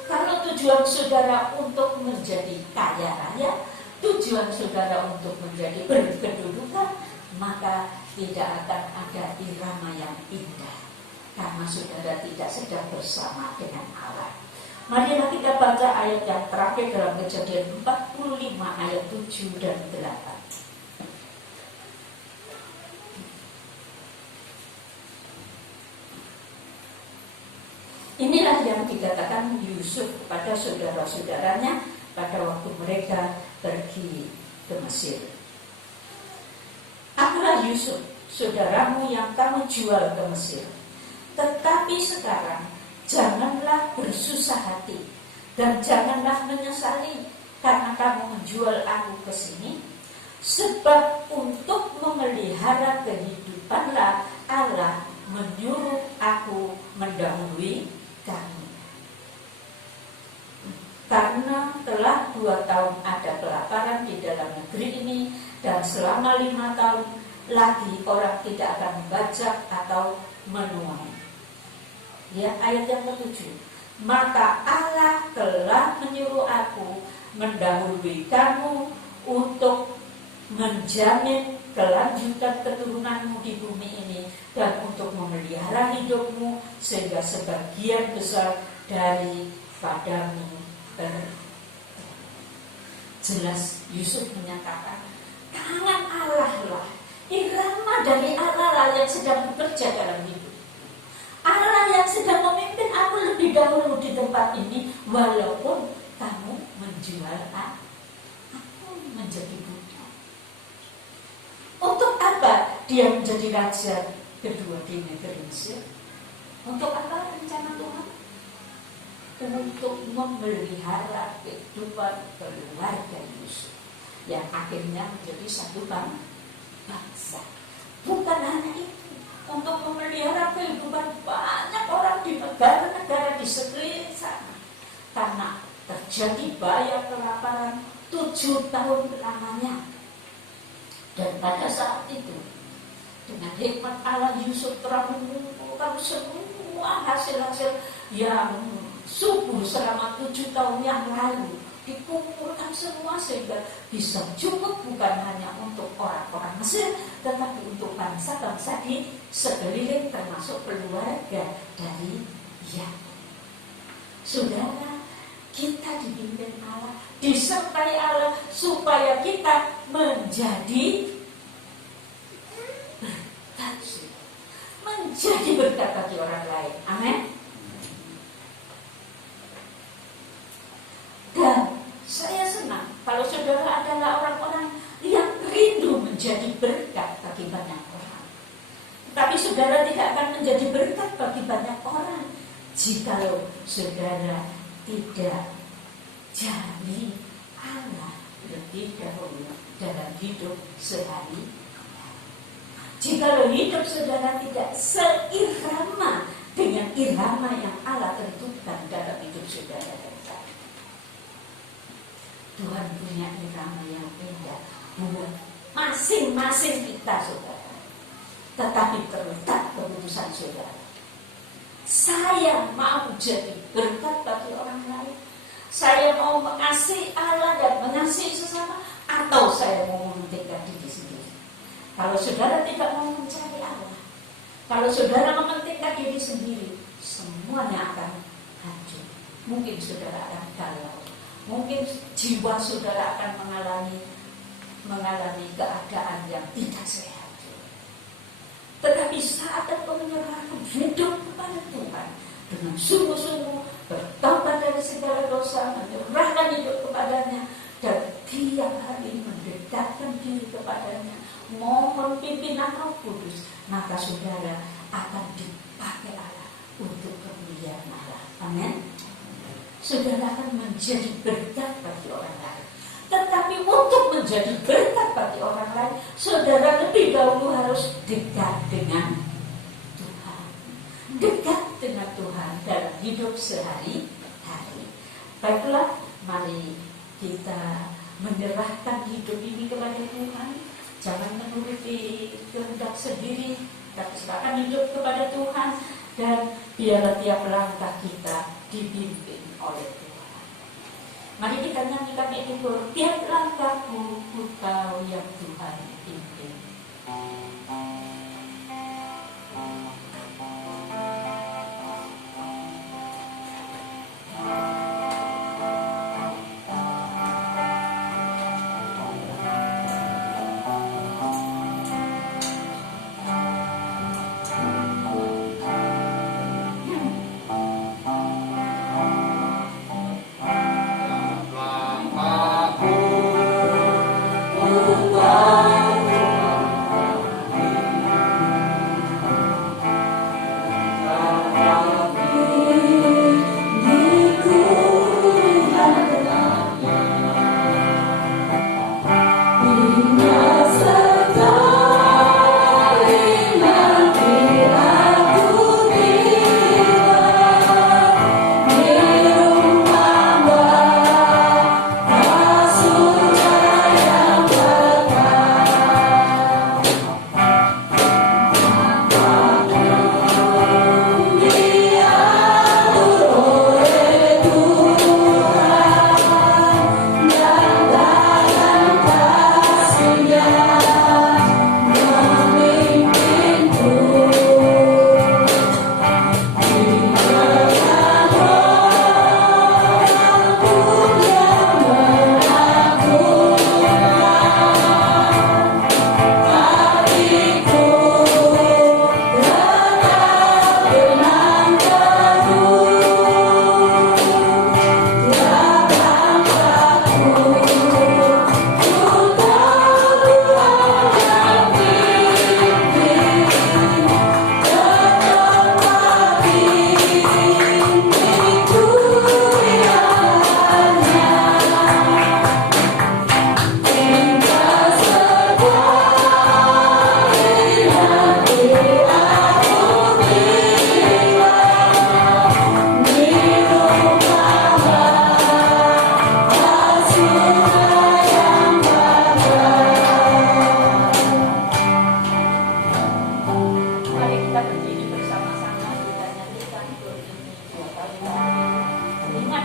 Kalau tujuan saudara untuk menjadi kaya raya, tujuan saudara untuk menjadi berkedudukan, maka tidak akan ada irama yang indah, karena saudara tidak sedang bersama dengan Allah. Marilah kita baca ayat yang terakhir dalam Kejadian 45 ayat 7 dan 8. Inilah yang dikatakan Yusuf kepada saudara-saudaranya pada waktu mereka pergi ke Mesir. Akulah Yusuf, saudaramu yang kamu jual ke Mesir. Tetapi sekarang janganlah bersusah hati dan janganlah menyesali karena kamu menjual aku ke sini, sebab untuk memelihara kehidupanlah Allah menyuruh aku mendahului kamu. Karena telah 2 tahun ada kelaparan di dalam negeri ini, dan selama 5 tahun lagi orang tidak akan membajak atau menuai. Ya, ayat yang ke-7. Maka Allah telah menyuruh aku mendahului kamu untuk menjamin kelanjutan keturunanmu di bumi ini, dan untuk memelihara hidupmu sehingga sebagian besar daripadamu jelas Yusuf menyatakan tangan Allah lah, irama dari Allah lah yang sedang bekerja dalam hidup. Allah yang sedang memimpin aku lebih dahulu di tempat ini, walaupun kamu menjual aku menjadi budak. Untuk apa dia menjadi raja kedua di negeri Mesir? Untuk apa rencana Tuhan? Untuk memelihara kehidupan keluarga Yusuf yang akhirnya menjadi satu bangsa. Bukan hanya itu, untuk memelihara kehidupan banyak orang di negara-negara di sekeliling sana. Karena terjadi bahaya kelaparan 7 tahun lamanya. Dan pada saat itu, dengan hikmat Allah, Yusuf telah mengumpulkan semua hasil-hasil yang subur selama 7 tahun yang lalu, dikumpulkan semua sehingga bisa cukup bukan hanya untuk orang-orang Mesir, tetapi untuk bangsa-bangsa di sekeliling, termasuk keluarga dari Yakub. Saudara, kita dipimpin Allah, disertai Allah, supaya kita menjadi berkat, menjadi berkat bagi orang lain. Amin. Dan saya senang kalau saudara adalah orang-orang yang rindu menjadi berkat bagi banyak orang. Tapi saudara tidak akan menjadi berkat bagi banyak orang jikalau saudara tidak jadi Allah lebih dahulu dalam hidup sehari. Jikalau hidup saudara tidak seirama dengan irama yang Allah tentukan dalam hidup saudara. Tuhan punya irama yang indah buat masing-masing kita, saudara. Tetapi terletak keputusan saudara. Saya mau jadi berkat bagi orang lain. Saya mau mengasihi Allah dan mengasihi sesama, atau saya mau mementingkan diri sendiri. Kalau saudara tidak mau mencari Allah, kalau saudara mementingkan diri sendiri, semuanya akan hancur. Mungkin saudara akan galau. Mungkin jiwa saudara akan mengalami keadaan yang tidak sehat. Tetapi saat engkau menyerahkan hidup kepada Tuhan dengan sungguh-sungguh, bertobat dari segala dosa, menyerahkan hidup kepadanya, dan tiap hari mendekatkan diri kepadanya, mohon pimpinan Roh Kudus, maka saudara akan dipakai Allah untuk kemuliaan Allah. Amin. Saudara akan menjadi berkat bagi orang lain. Tetapi untuk menjadi berkat bagi orang lain, saudara lebih dahulu harus dekat dengan Tuhan. Dekat dengan Tuhan dalam hidup sehari-hari. Baiklah, mari kita menyerahkan hidup ini kepada Tuhan. Jangan menuruti kehendak sendiri, tapi serahkan hidup kepada Tuhan. Dan biarlah tiap langkah kita dipimpin oleh Tuhan. Mari kita nyanyikan itu, tiap langkahku ku tahu yang Tuhan pimpin.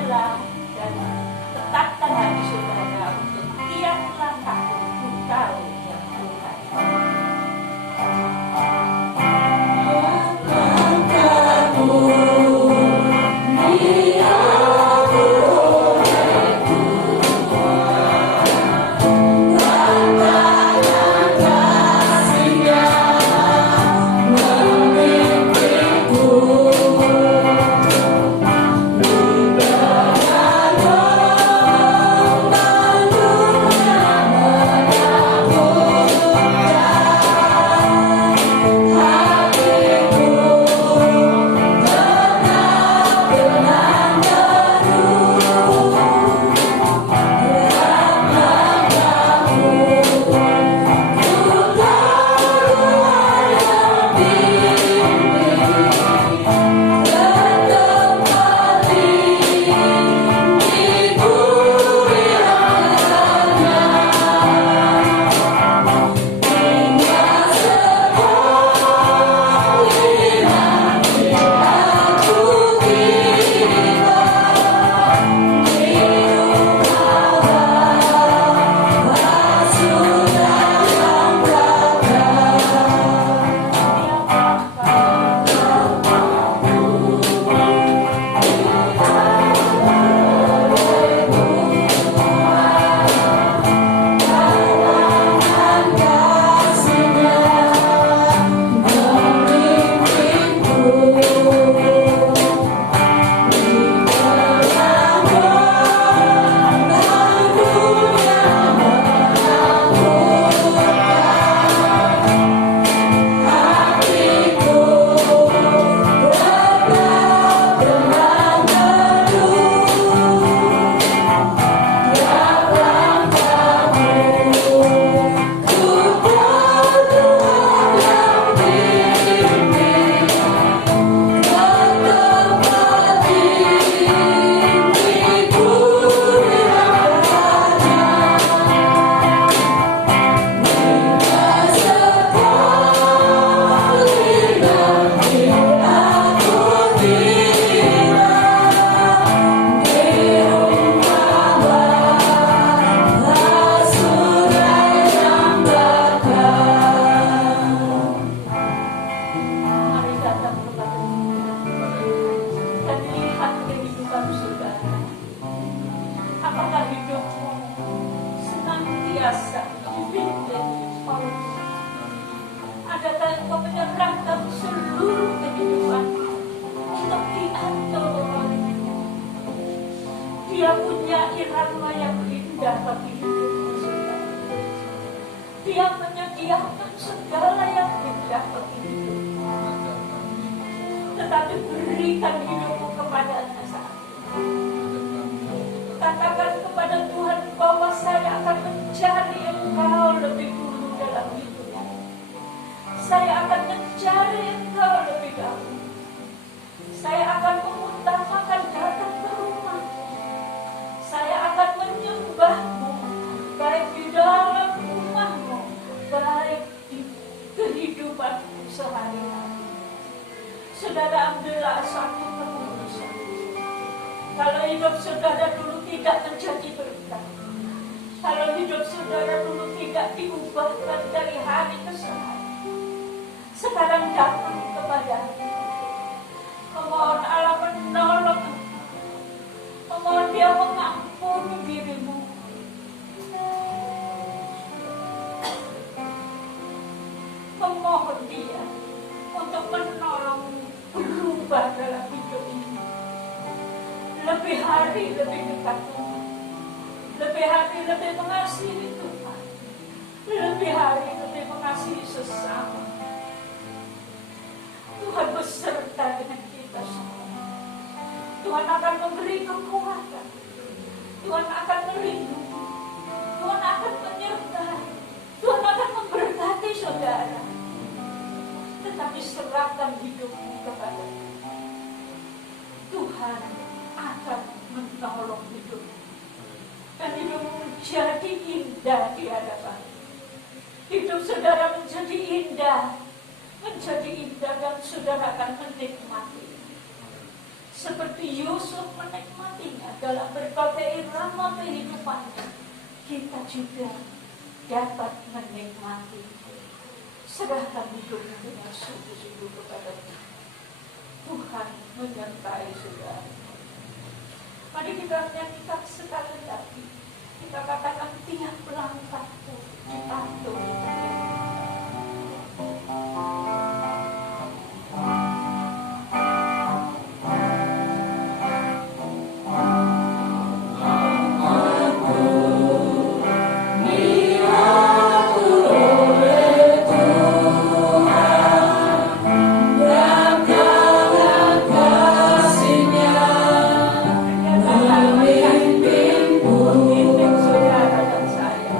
jagalah dan tetapkan hati saudara untuk tiap langkah engkau yang Tuhan. Dia punya irama yang indah bagi hidupmu, saudara. Dia menyediakan segala yang indah bagi hidupmu. Tetapi berikan hidupmu kepadanya saat ini. Katakan kepada Tuhan bahwa saya akan mencari Engkau lebih dulu dalam hidupku. Saya akan mencari Engkau lebih dahulu. Saya akan mengutamakan datang ke rumah. Saya akan menyembahmu, baik di dalam rumahmu, baik di kehidupanmu sehari-hari. Saudara, ambillah satu keputusan. Kalau hidup saudara dulu tidak menjadi berkat, kalau hidup saudara dulu tidak diubahkan dari hari ke hari, sekarang datang kepada-Nya. Memohon Allah menolong, memohon Dia mengampuni dirimu. Memohon Dia untuk menolong berubah dalam hidup ini. Lebih hari lebih dekat Tuhan, lebih hari lebih mengasihi Tuhan, lebih hari lebih mengasihi sesama. Tuhan beserta dengan kita semua. Tuhan akan memberi kekuatan, Tuhan akan melindungi, Tuhan akan menyertai, Tuhan akan memberkati saudara. Tetapi serahkan hidupmu kepada Tuhan, akan menolong hidupmu, dan hidupmu menjadi indah di hadapan. Hidup saudara menjadi indah, dan saudara akan menikmati seperti Yusuf menikmatinya. dalam berbagai irama kehidupannya, kita juga dapat menikmati. Serahkan hidupnya dengan sungguh-sungguh kepada Tuhan. Tuhan menyertai saudara. Mari kita nyanyikan sekali lagi. Kita katakan tiap langkahku diatur. Memimpin saudara dan saya.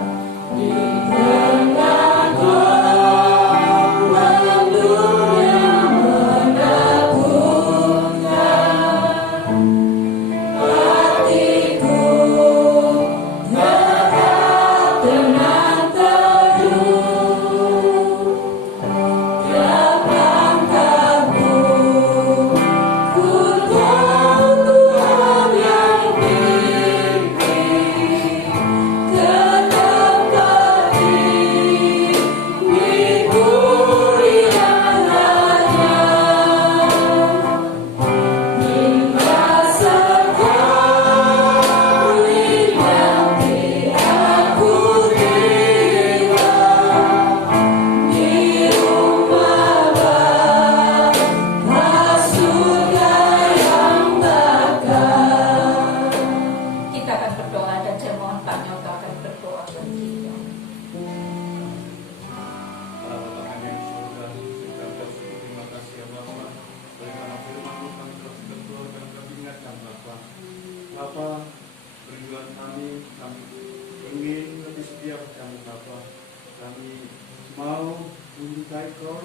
mencintai Kau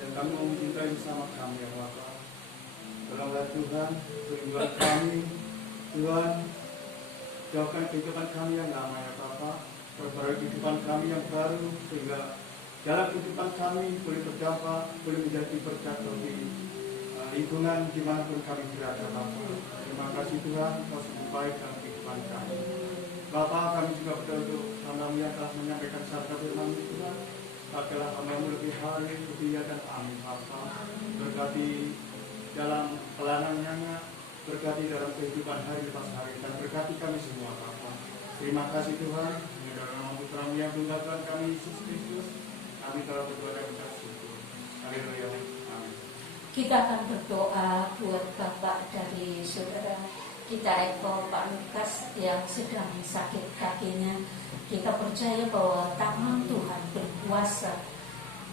dan kami mau mencintai bersama kami ya Bapa. Tolonglah Tuhan, perlindungan kami, Tuhan, jauhkan kehidupan kami yang lama ya Bapa, perbarui kehidupan kami yang baru, sehingga jalan kehidupan kami boleh berdampak, boleh menjadi berkat bagi lingkungan dimanapun kami berada Bapa. Terima kasih Tuhan, Kau sungguh baik dalam kehidupan kami. Bapa, kami juga berdoa untuk hamba-Mu yang telah menyampaikan sabda firman Tuhan. Pakailah hamba-Mu lebih hari, lebih ya dan amin Bapa. Berkati dalam pelayanannya, berkati dalam kehidupan hari lepas hari, dan berkati kami semua Bapa. Terima kasih Tuhan, di dalam nama Putra-Mu yang tunggal Tuhan kami Yesus Kristus, kami telah berdoa dan bersyukur. Haleluya. Amin. Kita akan berdoa buat Bapak dari saudara kita Eko Pak Lukas yang sedang sakit kakinya. Kita percaya bahwa tangan Tuhan berkuasa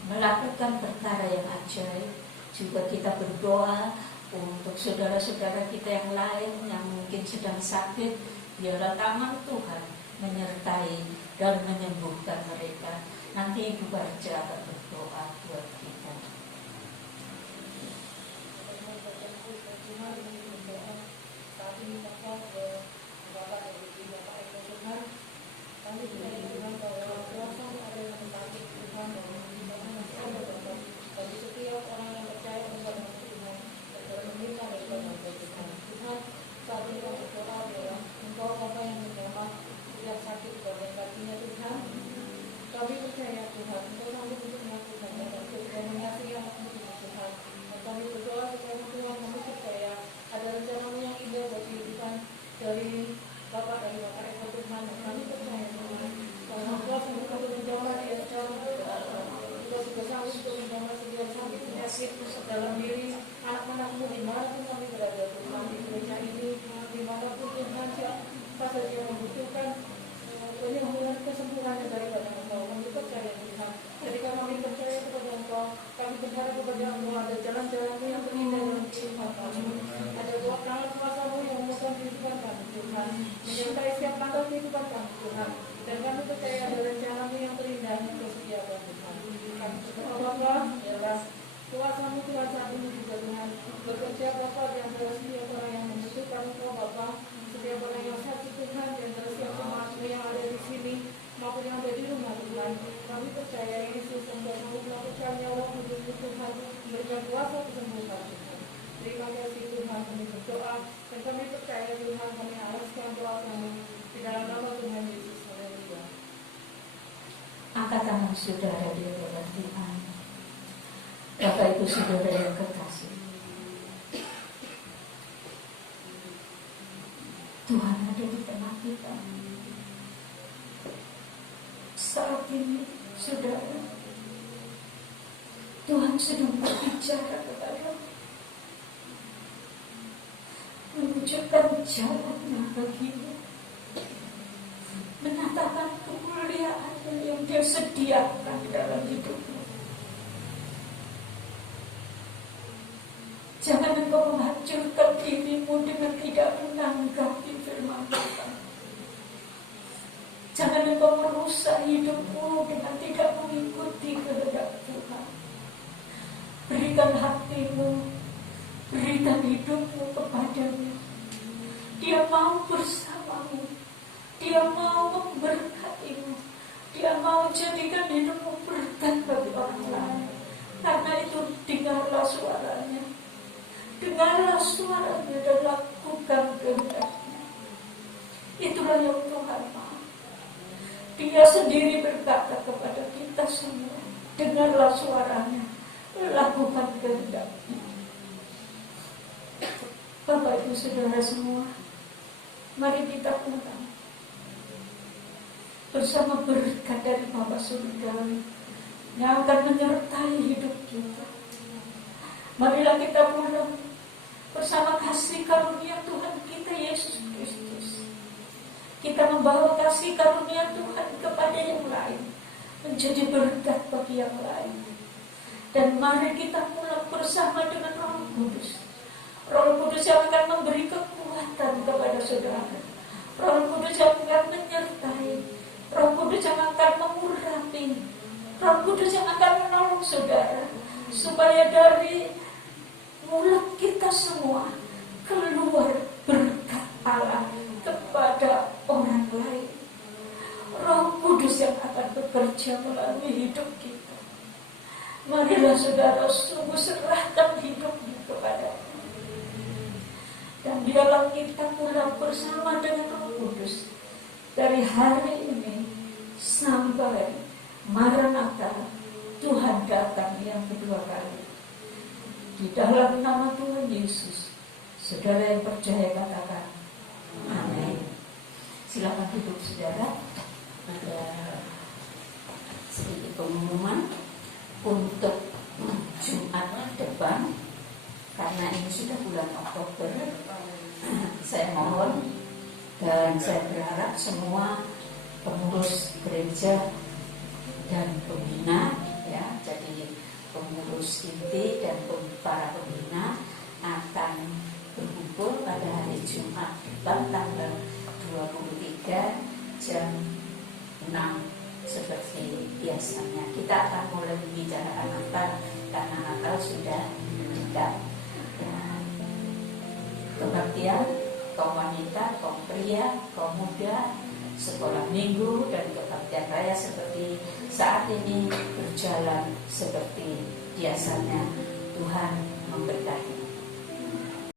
melakukan perkara yang ajaib. Juga kita berdoa untuk saudara-saudara kita yang lain yang mungkin sedang sakit, biarlah tangan Tuhan menyertai dan menyembuhkan mereka. Nanti Ibu Barja akan berdoa buat kita. Kami percaya Tuhan bahwa kuasa ada yang membangkit Tuhan dan menyembuhkan Tuhan. Bagi setiap orang yang percaya kepada Tuhan dan dalam meminta kepada Tuhan. Tuhan, saat ini kami berdoa bahwa Engkau Bapa yang menjamah setiap sakit badan kakinya Tuhan. Kami percaya Tuhan, Engkau sanggup untuk melakukan dan mengasihi anak-Mu Tuhan. Dan kami berdoa supaya Tuhan kami percaya ada rencana-Mu yang indah bagi kehidupan dari Bapak dari Bapak Eko Tuhan, dan kami percaya Tuhan bahwa Engkau sanggup untuk menjamah dia secara Engkau juga sanggup untuk menjamah setiap sakit penyakit dalam diri anak-anak-Mu dimanapun kami berada Tuhan, di gereja ini dimanapun Tuhan siapa saja yang membutuhkan penyembuhan kesembuhan daripada Engkau. Kami percaya Tuhan, ketika kami percaya kepada Engkau, kami berharap kepada Engkau ada jalan-jalan-Mu yang berindah dalam kehidupan kami, ada doa tangan kuasa-Mu yang memegang kehidupan kami Tuhan, menyertai setiap tanggal kehidupan kami Tuhan, dan kami percaya ada rencana-Mu yang terindah yang tersediakan Tuhan. Kami berdoa Bapa, biarlah kuasa-Mu Tuhan saat ini juga Tuhan bekerja Bapa di antara setiap orang yang membutuhkan Engkau Bapa, setiap orang yang sakit Tuhan, di antara setiap jemaat-Mu yang ada di sini maupun yang ada di rumah Tuhan. Kami percaya Yesus Engkau sanggup melakukan nyawa hidup Tuhan, memberikan kuasa kesembuhan Tuhan. Terima kasih Tuhan, kami berdoa dan kami percaya Tuhan, kami harus saudara di dalam Tuhan. Bapak Ibu Saudara yang kekasih, Tuhan ada di tengah kita. Saat ini, saudara, Tuhan sedang berbicara kepadamu, menunjukkan jalannya bagimu, menyatakan kemuliaan yang Dia sediakan dalam hidupmu. Jangan engkau menghancurkan dirimu dengan tidak menanggapi firman Tuhan. Jangan engkau merusak hidupmu dengan tidak mengikuti kehendak Tuhan. Berikan hatimu, berikan hidupmu kepadanya. Dia mau bersamamu, Dia mau memberkatimu, Dia mau jadikan hidupmu berkat bagi orang lain. Karena itu dengarlah suaranya, dengarlah suaranya dan lakukan kehendaknya. Itulah yang Tuhan mau. Dia sendiri berkata kepada kita semua, dengarlah suaranya, lakukan kehendaknya. Bapak Ibu Saudara semua, mari kita pulang bersama berkat dari Bapa Surgawi yang akan menyertai hidup kita. Marilah kita pulang bersama kasih karunia Tuhan kita Yesus Kristus. Kita membawa kasih karunia Tuhan kepada yang lain, menjadi berkat bagi yang lain. Dan mari kita pulang bersama dengan Roh Kudus. Roh Kudus yang akan memberi kekuatan kepada saudara. Roh Kudus yang akan menyertai. Roh Kudus yang akan mengurapi. Roh Kudus yang akan menolong saudara, supaya dari mulut kita semua keluar berkat Allah kepada orang lain. Roh Kudus yang akan bekerja melalui hidup kita. Marilah saudara sungguh serahkan hidupnya kepada-Nya. Dan biarlah kita pulang bersama dengan Roh Kudus dari hari ini sampai Maranatha, Tuhan datang yang kedua kali. Di dalam nama Tuhan Yesus, saudara yang percaya katakan amin. Silakan duduk saudara. Ada sedikit pengumuman untuk Jumat depan, karena ini sudah bulan Oktober. Saya mohon dan saya berharap semua pengurus gereja dan pembina, ya, jadi pengurus inti dan para pembina akan berkumpul pada hari Jumat depan tanggal 23 jam 6 seperti biasanya. Kita akan mulai membicarakan Natal karena Natal sudah dekat. Kebaktian kaum wanita, kaum pria, kaum muda, sekolah minggu dan kebaktian raya seperti saat ini berjalan seperti biasanya. Tuhan memberkati.